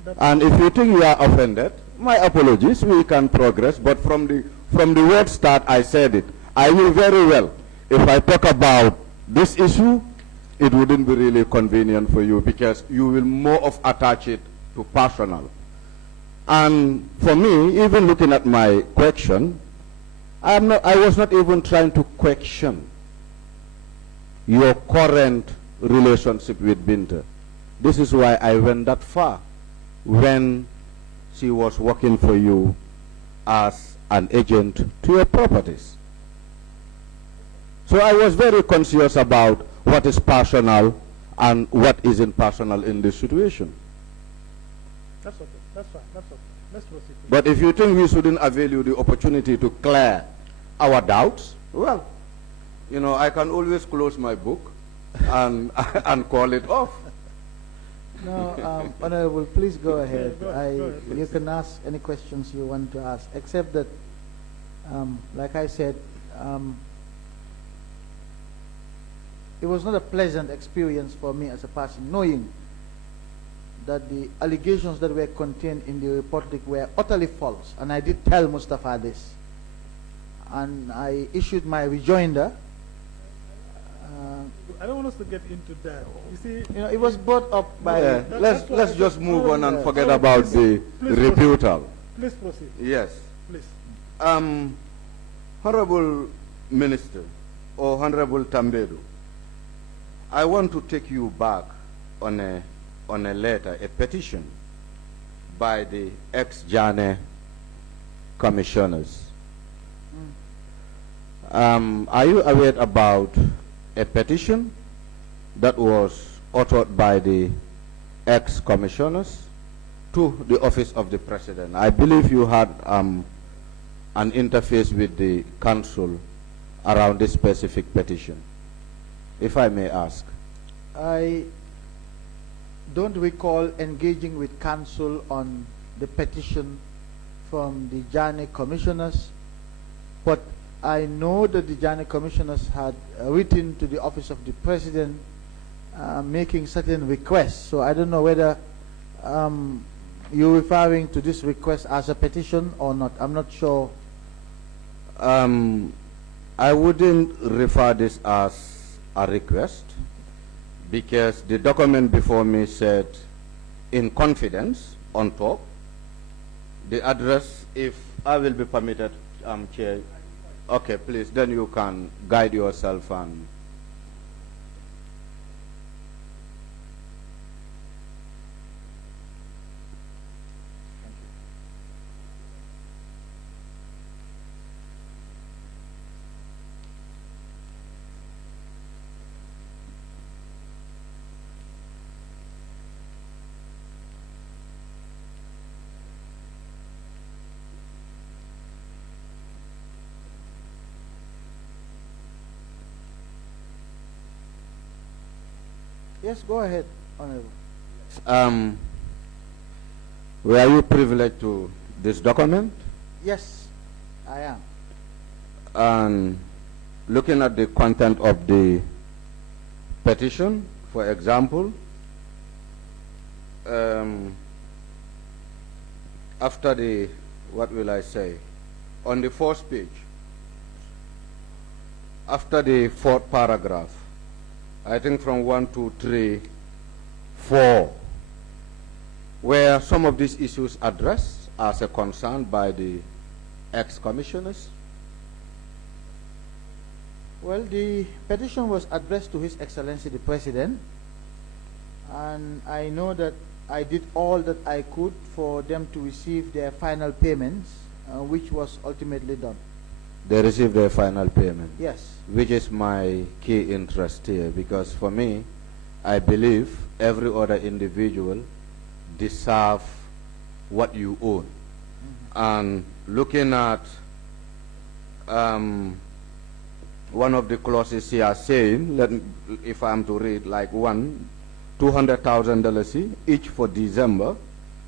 That's And if you think you are offended, my apologies, we can progress. But from the word start, I said it. I will very well. If I talk about this issue, it wouldn't be really convenient for you because you will more of attach it to personal. And for me, even looking at my question, I was not even trying to question your current relationship with Binta. This is why I went that far when she was working for you as an agent to your properties. So I was very conscious about what is personal and what isn't personal in this situation. okay. That's fine. That's okay. Let's proceed. But if you think we shouldn't avail you the opportunity to clear our doubts, well, you know, I can always close my book and, and call it off. No, Honorable, please go ahead. go ahead, You can ask any questions you want to ask, except that, like I said, it was not a pleasant experience for me as a person, knowing that the allegations that were contained in the report were utterly false. And I did tell Mustafa this. And I issued my rejoinder. I don't want us to get into that. You see, You know, it was brought up by... Yeah, that's what let's I just said. move on and Yeah. forget So about please the proceed. rebuttal. please proceed. Yes. Please. Honorable Minister or Honorable Tambadou, I want to take you back on a letter, a petition by the ex-Jammeh ex-commissioners. Are you aware about a petition that was authored by the ex-commissioners to the office of the president? I believe you had an interface with the council around this specific petition, if I may ask. I don't recall engaging with council on the petition from the Jammeh commissioners, but I know that the Jammeh commissioners had written to the office of the president making certain requests. So I don't know whether you're referring to this request as a petition or not. I'm not sure. I wouldn't refer this as a request, because the document before me said, in confidence, on top, the address, if I will be permitted, Chair. Okay, please, then you can guide yourself and Yes, go ahead, Honorable. were you privileged to this document? Yes, I am. And looking at the content of the petition, for example, after the, what will I say, on the first page, after the fourth paragraph, I think from 1, 2, 3, 4, where some of these issues addressed as a concern by the ex-commissioners. Well, the petition was addressed to His Excellency the President, and I know that I did all that I could for them to receive their final payments, which was ultimately done. They received their final payment? Yes. Which is my key interest here, because for me, I believe every other individual deserve what you own. And looking at one of the clauses here saying, if I'm to read like one, $200,000 each for December.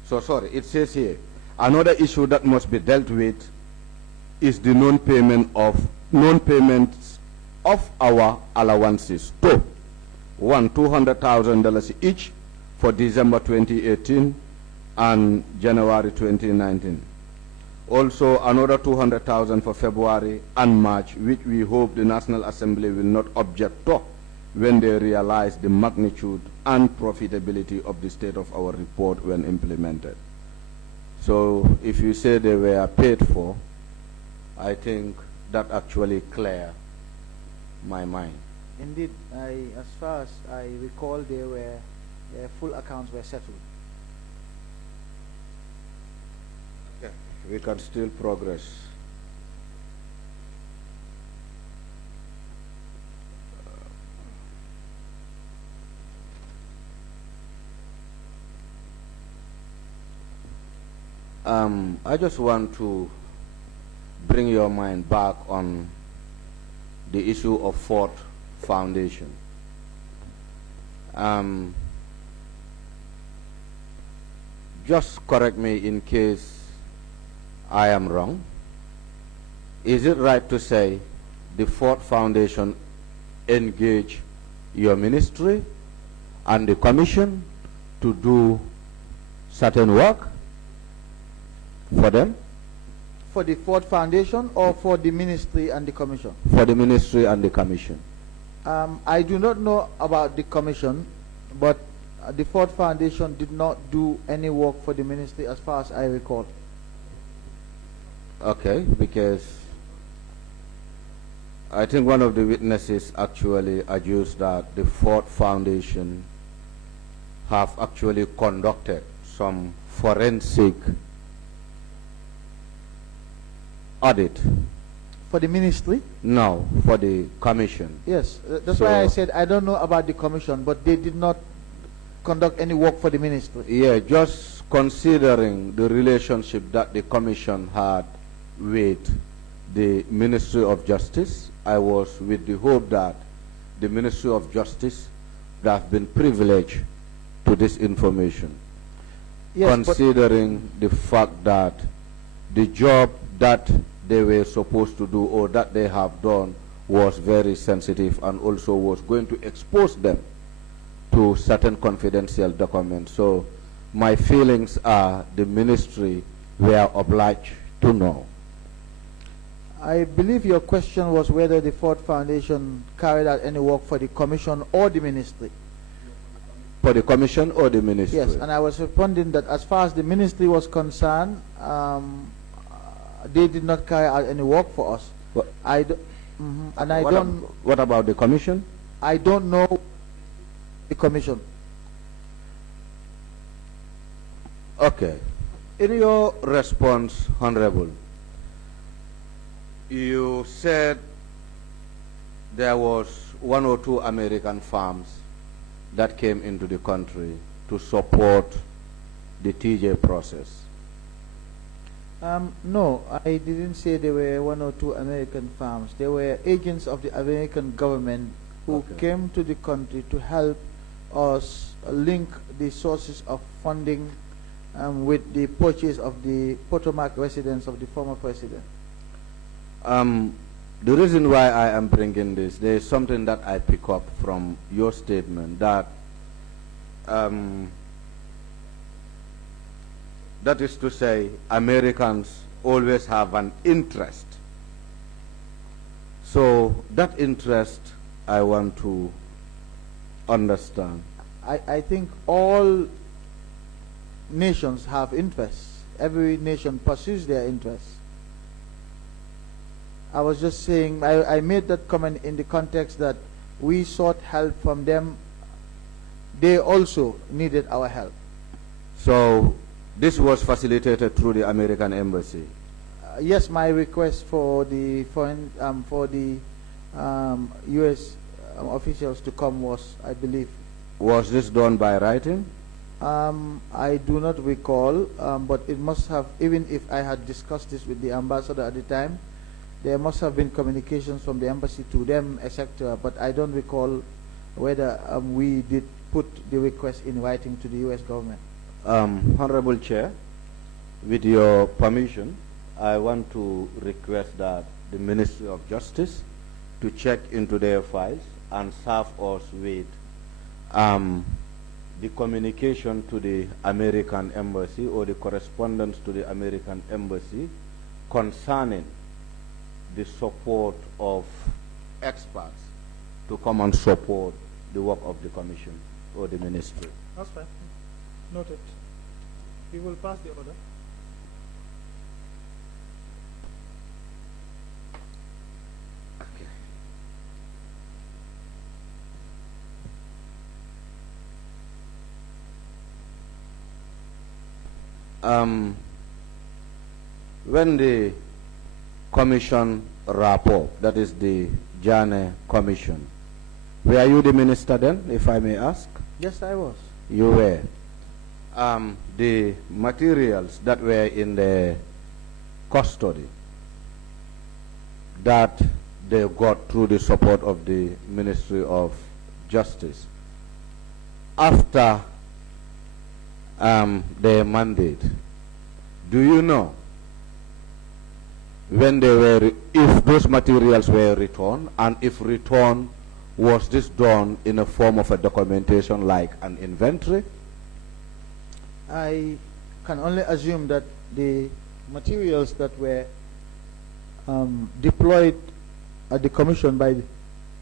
So sorry, it says here, another issue that must be dealt with is the non-payments of our allowances. $200,000 each for December 2018 and January 2019. Also another 200,000 for February and March, which we hope the National Assembly will not object to when they realize the magnitude and profitability of the state of our report when implemented. So if you say they were paid for, I think that actually clear my mind. Indeed, as far as I recall, their full accounts were settled. Okay. We can still progress. I just want to bring your mind back on the issue of Ford Foundation. Just correct me in case I am wrong. Is it right to say the Ford Foundation engage your ministry and the commission to do certain work for them? For the Ford Foundation or for the ministry and the commission? For the ministry and the commission. I do not know about the commission, but the Ford Foundation did not do any work for the ministry as far as I recall. Okay, because I think one of the witnesses actually adduced that the Ford Foundation have actually conducted some forensic audit? For the ministry? No, for the commission. Yes, that's why I said I don't know about the commission, but they did not conduct any work for the ministry. Yeah, just considering the relationship that the commission had with the Ministry of Justice, I was with the hope that the Ministry of Justice would have been privileged to this information. Yes, considering the fact that the job that they were supposed to do or that they have done was very sensitive and also was going to expose them to certain confidential documents. So my feelings are the ministry were obliged to know. I believe your question was whether the Ford Foundation carried out any work for the commission or the ministry. For the commission or the ministry? Yes, and I was responding that as far as the ministry was concerned, they did not carry out any work for us. What, and I don't. What about the commission? I don't know the commission. Okay. In your response, Honorable, you said there was 1 or 2 American farms that came into the country to support the TJ process. No, I didn't say there were 1 or 2 American farms. There were agents of the American government who came to the country to help us link the sources of funding with the purchase of the Potomac residence of the former president. The reason why I am bringing this, there is something that I pick up from your statement that that is to say, Americans always have an interest. So that interest I want to understand. I think all nations have interests. Every nation pursues their interests. I was just saying, I made that comment in the context that we sought help from them. They also needed our help. So this was facilitated through the American embassy? Yes, my request for the foreign, U.S. Officials to come was, I believe. Was this done by writing? I do not recall, but it must have, even if I had discussed this with the ambassador at the time, there must have been communications from the embassy to them, etc. But I don't recall whether we did put the request in writing to the U.S. government. Honorable Chair, with your permission, I want to request that the Ministry of Justice to check into their files and serve us with the communication to the American embassy or the correspondence to the American embassy concerning the support of experts to come and support the work of the commission or the ministry. That's fine. Noted. We will pass the order. When the commission rapport, that is the Jammeh commission, were you the minister then, if I may ask? Yes, I was. You were. The materials that were in the custody that they got through the support of the Ministry of Justice, after their mandate, do you know when they were, if those materials were returned, and if returned, was this done in a form of a documentation like an inventory? I can only assume that the materials that were deployed at the commission by the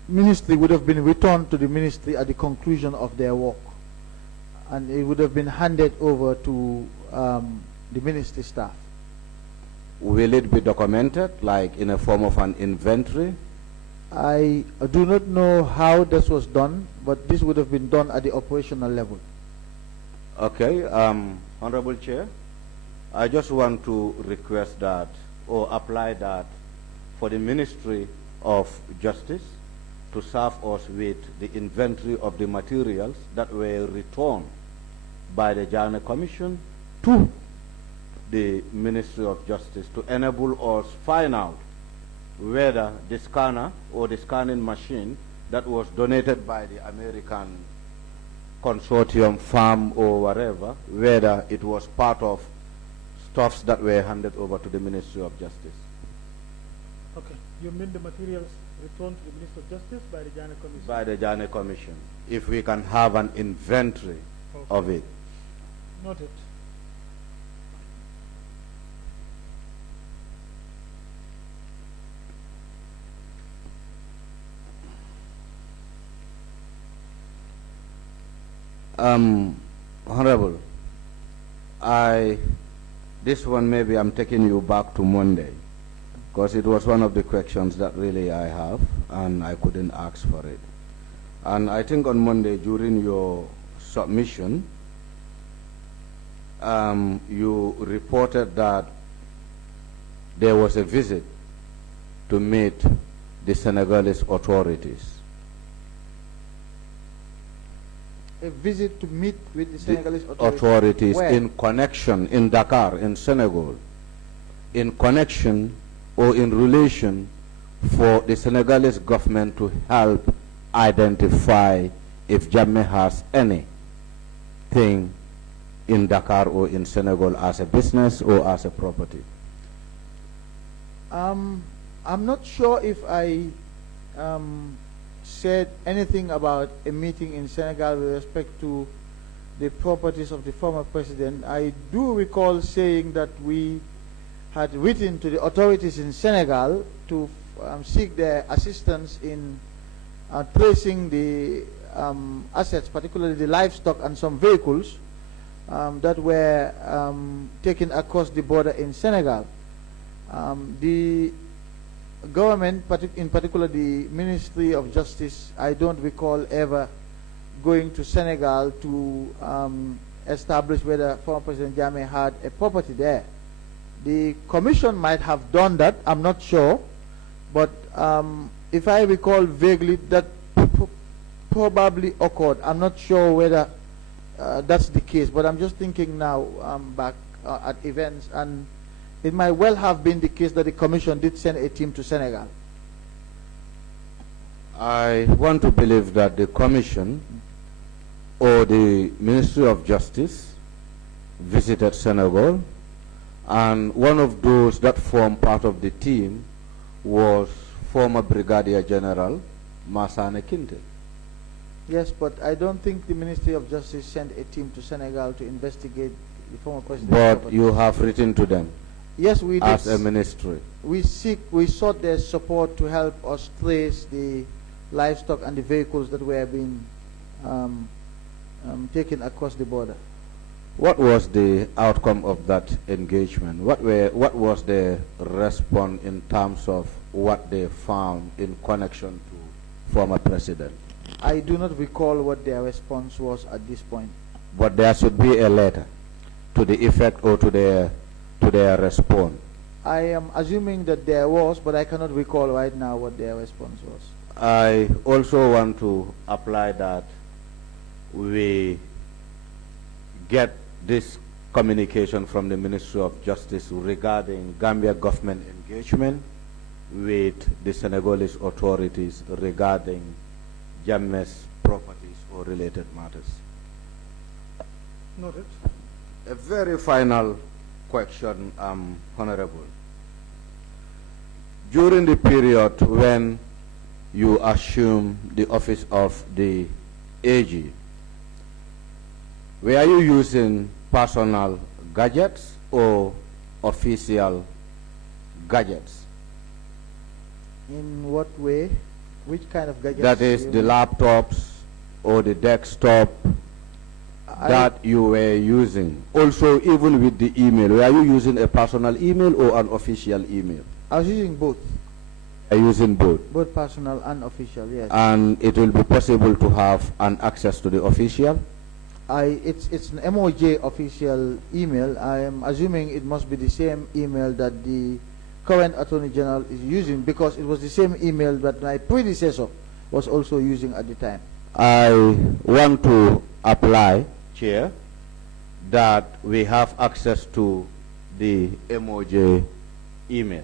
ministry would have been returned to the ministry at the conclusion of their work, and it would have been handed over to the ministry staff. Will it be documented like in a form of an inventory? I do not know how this was done, but this would have been done at the operational level. Okay, Honorable Chair, I just want to request that or apply that for the Ministry of Justice to serve us with the inventory of the materials that were returned by the Jammeh Commission to the Ministry of Justice to enable us find out whether the scanner or the scanning machine that was donated by the American consortium firm or whatever, whether it was part of stuffs that were handed over to the Ministry of Justice. Okay. You mean the materials returned to the Minister of Justice by the Jammeh Commission? By the Jammeh Commission. If we can have an inventory of it. Noted. Honorable, this one maybe I'm taking you back to Monday, because it was one of the questions that really I have, and I couldn't ask for it. And I think on Monday during your submission, you reported that there was a visit to meet the Senegalese authorities. A visit to meet with the Senegalese authorities. Where? In connection, in Dakar, in Senegal, in connection or in relation for the Senegalese government to help identify if Jammeh has anything in Dakar or in Senegal as a business or as a property. I'm not sure if I said anything about a meeting in Senegal with respect to the properties of the former president. I do recall saying that we had written to the authorities in Senegal to seek their assistance in tracing the assets, particularly the livestock and some vehicles that were taken across the border in Senegal. The government, in particular the Ministry of Justice, I don't recall ever going to Senegal to establish whether former President Jammeh had a property there. The commission might have done that, I'm not sure, but if I recall vaguely, that probably occurred. I'm not sure whether that's the case, but I'm just thinking now back at events, and it might well have been the case that the commission did send a team to Senegal. I want to believe that the commission or the Ministry of Justice visited Senegal, and one of those that formed part of the team was former Brigadier General Masane Kinte. Yes, but I don't think the Ministry of Justice sent a team to Senegal to investigate the former president. But you have written to them. Yes, we did. As a ministry. We sought their support to help us trace the livestock and the vehicles that were being taken across the border. What was the outcome of that engagement? What was the response in terms of what they found in connection to former president? I do not recall what their response was at this point. But there should be a letter to the effect or to their response. I am assuming that there was, but I cannot recall right now what their response was. I also want to apply that we get this communication from the Ministry of Justice regarding Gambia government engagement with the Senegalese authorities regarding Jammeh's properties or related matters. Noted. A very final question, Honorable. During the period when you assumed the office of the AG, were you using personal gadgets or official gadgets? In what way? Which kind of gadgets? That is the laptops or the desktop that you were using. Also, even with the email, were you using a personal email or an official email? I was using both. Using both. Both personal and official, yes. And it will be possible to have an access to the official? It's an MOJ official email. I am assuming it must be the same email that the current Attorney General is using, because it was the same email that my predecessor was also using at the time. I want to apply, Chair, that we have access to the MOJ email.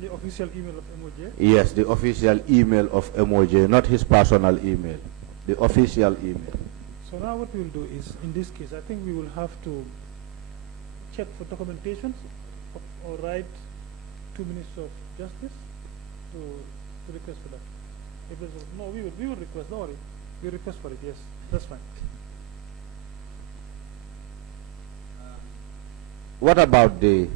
The official email of MOJ? Yes, the official email of MOJ, not his personal email, the official email. So now what we'll do is, in this case, I think we will have to check for documentations or write 2 minutes of justice to request for that. If there's no, we will request, don't worry. We request for it, yes, that's fine. What about the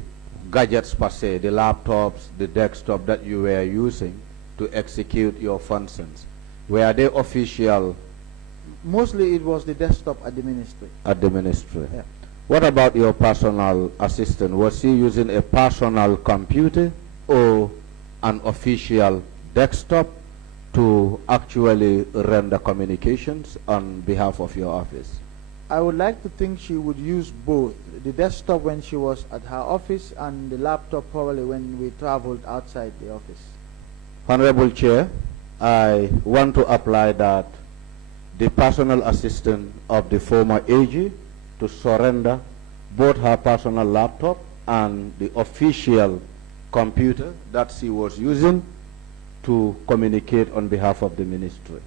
gadgets per se, the laptops, the desktop that you were using to execute your functions? Were they official? Mostly it was the desktop at the ministry. At the ministry. Yeah. What about your personal assistant? Was he using a personal computer or an official desktop to actually render communications on behalf of your office? I would like to think she would use both. The desktop when she was at her office, and the laptop probably when we traveled outside the office. Honorable Chair, I want to apply that the personal assistant of the former AG to surrender both her personal laptop and the official computer that she was using to communicate on behalf of the ministry.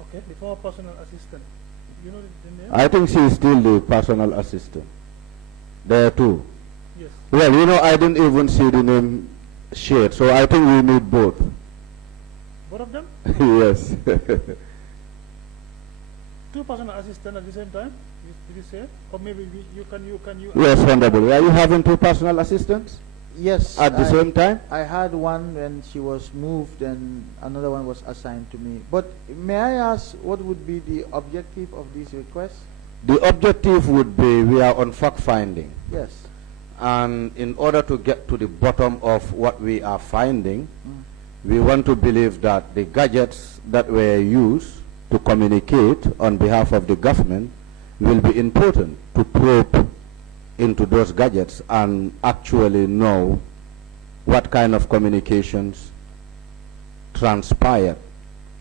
Okay, the former personal assistant. You know the name? I think she is still the personal assistant. There too. Yes. Well, you know, I didn't even see the name shared, so I think we need both. Both of them? Yes. 2 personal assistants at the same time? Did you say? Or maybe you can. Yes, Honorable. Are you having 2 personal assistants Yes. at the same time? I had one when she was moved, and another one was assigned to me. But may I ask, what would be the objective of this request? The objective would be, we are on fact finding. Yes. And in order to get to the bottom of what we are finding, we want to believe that the gadgets that were used to communicate on behalf of the government will be important to probe into those gadgets and actually know what kind of communications transpire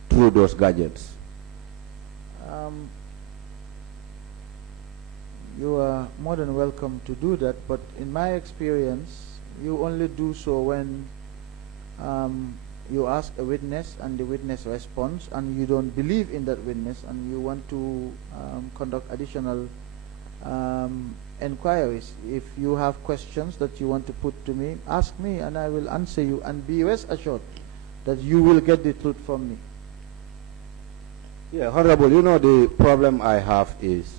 through those gadgets. You are more than welcome to do that, but in my experience, you only do so when you ask a witness and the witness responds, and you don't believe in that witness, and you want to conduct additional inquiries. If you have questions that you want to put to me, ask me and I will answer you, and be rest assured that you will get the truth from me. Yeah, Honorable, you know the problem I have is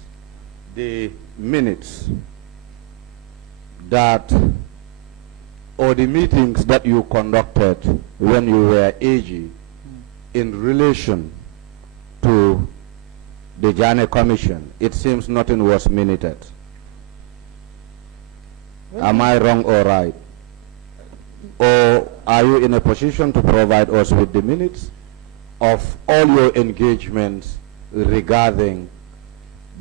the minutes that, or the meetings that you conducted when you were AG in relation to the Jammeh Commission. It seems nothing was minuted. Well, am I wrong or right? Or are you in a position to provide us with the minutes of all your engagements regarding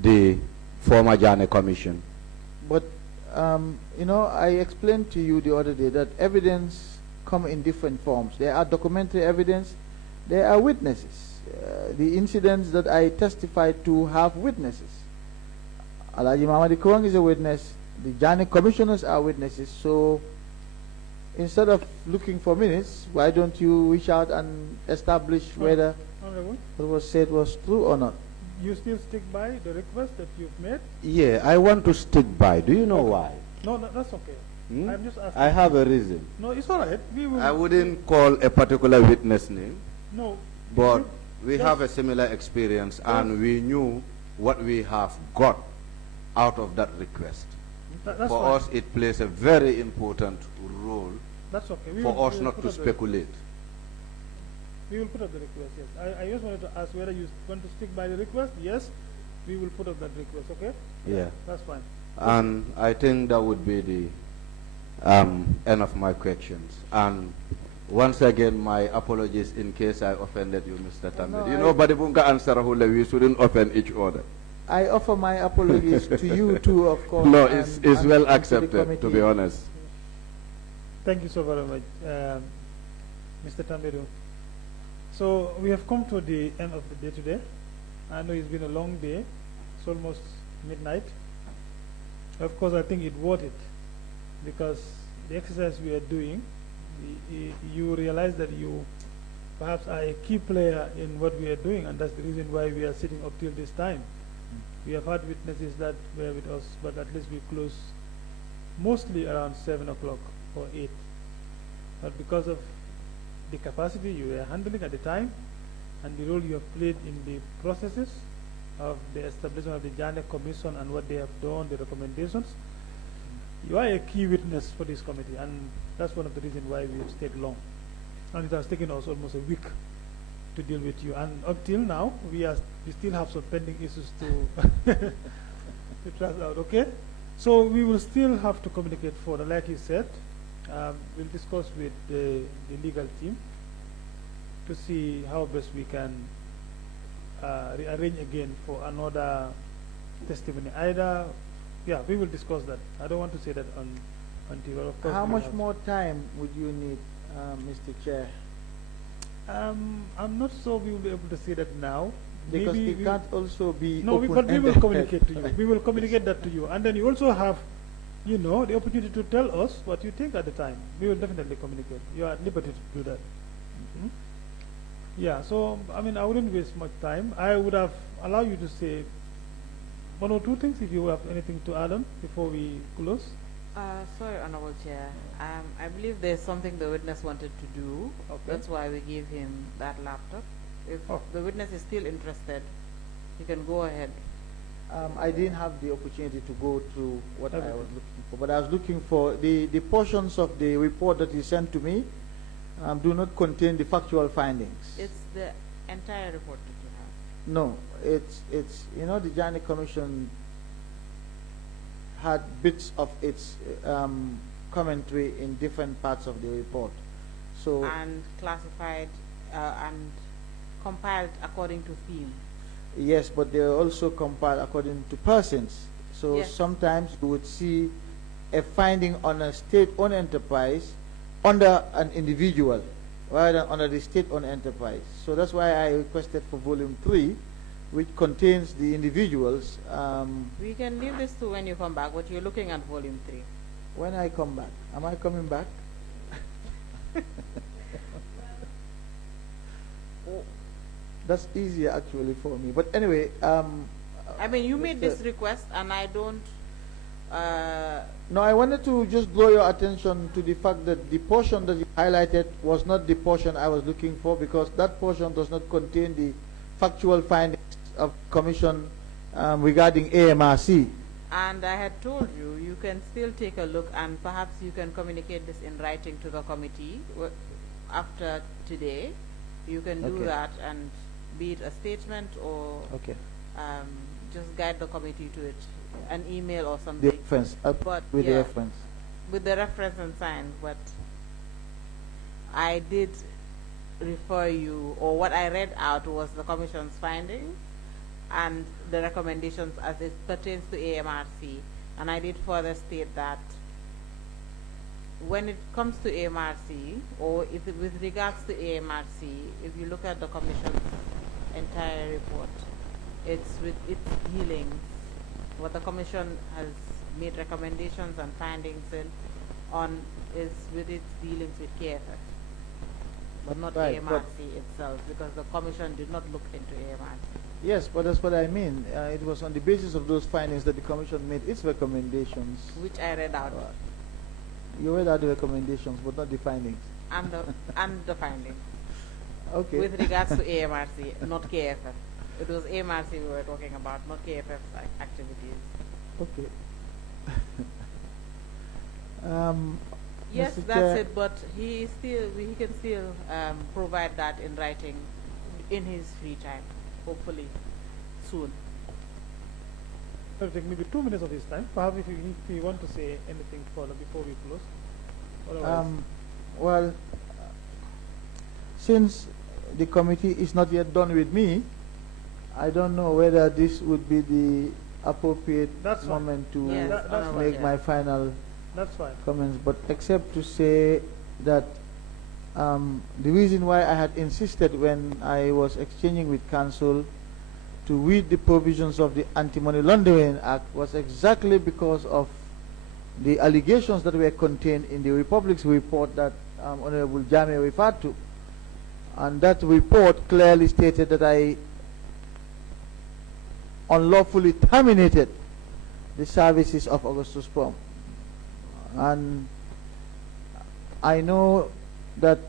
the former Jammeh Commission? But you know, I explained to you the other day that evidence come in different forms. There are documentary evidence, there are witnesses. The incidents that I testified to have witnesses. Alhaji Mamadi Kong is a witness, the Jammeh commissioners are witnesses. So instead of looking for minutes, why don't you reach out and establish whether Honorable, what was said was true or not? you still stick by the request that you've made? Yeah, I want to stick by. Do you know why? No, that's okay. I'm just asking. I have a reason. No, it's all right. We will. I wouldn't call a particular witness name, No. but we Just- have a similar experience and we knew what we have got out of that request. That's For fine. us, it plays a very important role That's okay. for us we will not put to up the- speculate. We will put up the request, yes. I just wanted to ask whether you want to stick by the request. Yes, we will put up that request, okay? Yeah. That's fine. And I think that would be the end of my questions. And once again, my apologies in case I offended you, Mr. Tambadou. No, You know, but bunga answer we shouldn't offend each other. I offer my apologies to you too, of course. No, and- it's and- well and to the accepted, to be committee. honest. Thank you so very much, Mr. Tambadou. So we have come to the end of the day today. I know it's been a long day. It's almost midnight. Of course, I think it's worth it because the exercise we are doing, you realize that you perhaps are a key player in what we are doing, and that's the reason why we are sitting up till this time. We have had witnesses that were with us, but at least we close mostly around 7 o'clock or 8. But because of the capacity you were handling at the time and the role you have played in the processes of the establishment of the Jammeh Commission and what they have done, the recommendations, you are a key witness for this committee, and that's one of the reasons why we have stayed long. And it has taken us almost a week to deal with you. And up till now, we still have some pending issues to to trash out. Okay, so we will still have to communicate further, like you said. We'll discuss with the legal team to see how best we can rearrange again for another testimony. Either, yeah, we will discuss that. I don't want to say that until, well, of course. How we much have- more time would you need, Mr. Chair? I'm not sure we will be able to say that now. Because Maybe it we- can't also be No, but we will open-ended. communicate to you. We will communicate that to you. And then you also have, you know, the opportunity to tell us what you think at the time. We will definitely communicate. You are at liberty to do that. Mhm. Yeah, so, I mean, I wouldn't waste much time. I would have allowed you to say one or two things if you have anything to add on before we close. Sorry, Honorable Chair. I believe there's something the witness wanted to do. Okay. That's why we gave him that laptop. If Oh. the witness is still interested, he can go ahead. I didn't have the opportunity to go through what I Everything. was looking for, but I was looking for the portions of the report that you sent to me do not contain the factual findings. It's the entire report that you have. No, it's you know, the Jammeh Commission had bits of its commentary in different parts of the report. So And classified and compiled according to theme. yes, but they are also compiled according to persons. So Yes. sometimes you would see a finding on a state-owned enterprise under an individual rather than under the state-owned enterprise. So that's why I requested for volume 3, which contains the individuals. We can leave this to when you come back, but you're looking at volume 3. When I come back, am I coming back? That's easier actually for me. But anyway, I mean, you made Mr. this request, and I don't. No, I wanted to just draw your attention to the fact that the portion that you highlighted was not the portion I was looking for, because that portion does not contain the factual findings of Commission regarding AMRC. And I had told you, you can still take a look, and perhaps you can communicate this in writing to the committee after today. You can do Okay. that, and be it a statement or Okay. just guide the committee to it, an email or The something. reference, But with the yeah, reference. with the reference and sign. But I did refer you, or what I read out was the commission's findings and the recommendations as it pertains to AMRC. And I did further state that when it comes to AMRC, or if with regards to AMRC, if you look at the commission's entire report, it's with its dealings, what the commission has made recommendations and findings on is with its dealings with KFF, but not Right, but- AMRC itself, because the commission did not look into AMRC. Yes, but that's what I mean. It was on the basis of those findings that the Commission made its recommendations. Which I read out, You read out the recommendations, but not the findings. and the findings. Okay. With regards to AMRC, not KFF. It was AMRC we were talking about, not KFF's activities. Okay. Yes, Mr. that's Chair, it, but he can still provide that in writing in his free time, hopefully soon. It'll take maybe 2 minutes of his time. Perhaps if you want to say anything further before we close. Otherwise, Well, since the committee is not yet done with me, I don't know whether this would be the appropriate That's fine. moment to Yes, That's Honorable make Chair. my final That's fine. comments, but except to say that the reason why I had insisted when I was exchanging with counsel to read the provisions of the Anti-Money Laundering Act was exactly because of the allegations that were contained in the Republic's report that Honorable Jammeh referred to. And that report clearly stated that I unlawfully terminated the services of Augustus Prom. And I know that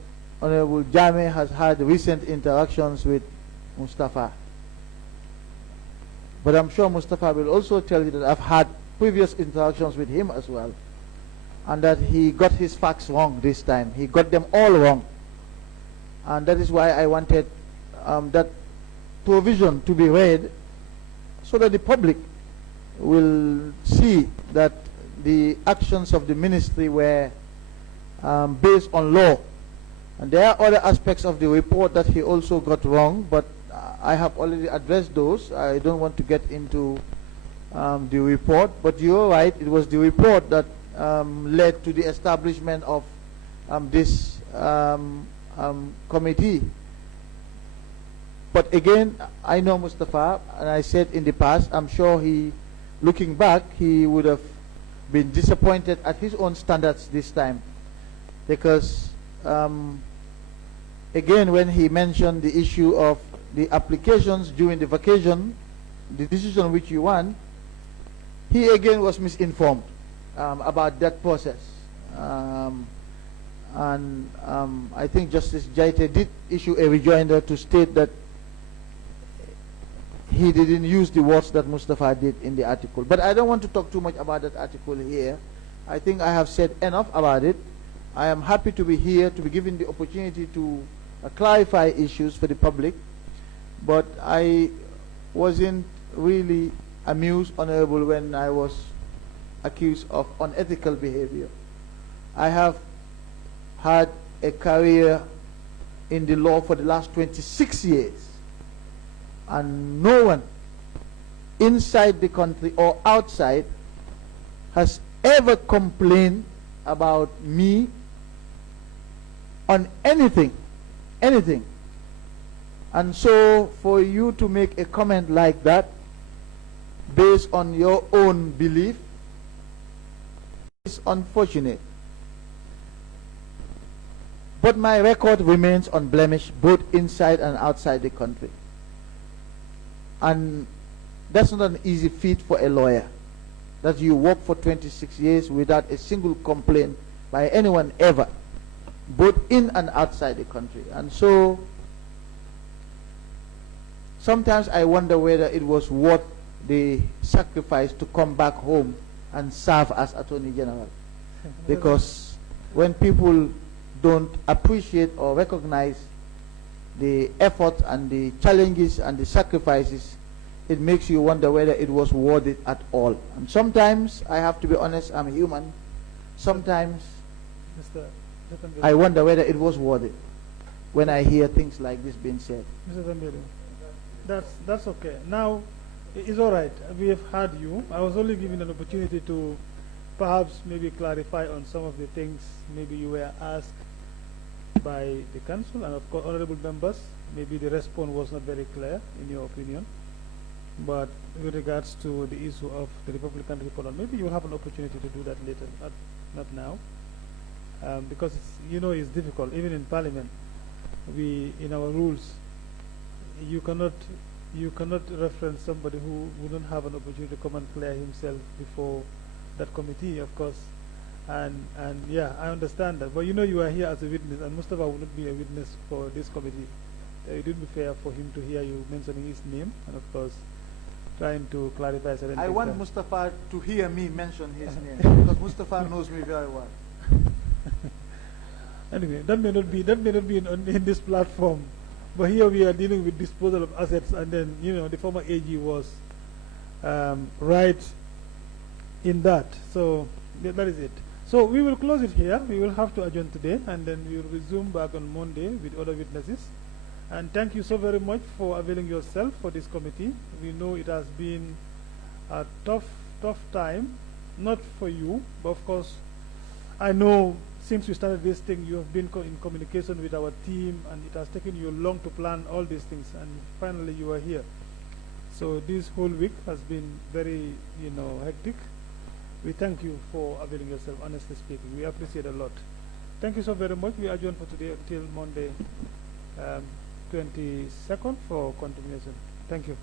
Honorable Jammeh has had recent interactions with Mustafa. But I'm sure Mustafa will also tell you that I've had previous interactions with him as well. And that he got his facts wrong this time. He got them all wrong. And that is why I wanted that provision to be read so that the public will see that the actions of the ministry were based on law. And there are other aspects of the report that he also got wrong, but I have already addressed those. I don't want to get into the report, but you're right, it was the report that led to the establishment of this committee. But again, I know Mustafa, and I said in the past, I'm sure he, looking back, he would have been disappointed at his own standards this time. Because, again, when he mentioned the issue of the applications during the vacation, the decision which you won, he again was misinformed about that process. I think Justice Jaite did issue a rejoinder to state that he didn't use the words that Mustafa did in the article. But I don't want to talk too much about that article here. I think I have said enough about it. I am happy to be here, to be given the opportunity to clarify issues for the public. But I wasn't really amused, Honorable, when I was accused of unethical behavior. I have had a career in the law for the last 26 years. And no one inside the country or outside has ever complained about me on anything. And so for you to make a comment like that based on your own belief is unfortunate. But my record remains unblemished both inside and outside the country. And that's not an easy feat for a lawyer, that you work for 26 years without a single complaint by anyone ever, both in and outside the country. And so sometimes I wonder whether it was worth the sacrifice to come back home and serve as Attorney General. Because when people don't appreciate or recognize the effort and the challenges and the sacrifices, it makes you wonder whether it was worth it at all. And sometimes, I have to be honest, I'm human. Sometimes Mr. I wonder whether it was worth it when I hear things like this being said. Mr. Tambadou, that's okay. Now, it's all right. We have heard you. I was only given an opportunity to perhaps maybe clarify on some of the things maybe you were asked by the council and of course honorable members. Maybe the response was not very clear in your opinion. But with regards to the issue of the Republican report, maybe you will have an opportunity to do that later, not now. Because it's difficult. Even in Parliament, in our rules, you cannot reference somebody who wouldn't have an opportunity to come and clear himself before that committee, of course. And yeah, I understand that. But you are here as a witness, and Mustafa will not be a witness for this committee. It would be fair for him to hear you mentioning his name, and of course, trying to clarify certain things. I want Mustafa to hear me mention his name, because Mustafa knows me very well. Anyway, that may not be in this platform. But here we are dealing with disposal of assets, and then the former AG was right in that. So that is it. So we will close it here. We will have to adjourn today, and then we will resume back on Monday with other witnesses. And thank you so very much for availing yourself for this committee. We know it has been a tough time, not for you, but of course, I know since we started this thing, you have been in communication with our team, and it has taken you long to plan all these things, and finally you are here. So this whole week has been very, hectic. We thank you for availing yourself, honestly speaking. We appreciate a lot. Thank you so very much. We adjourn for today until Monday, 22nd for continuation. Thank you.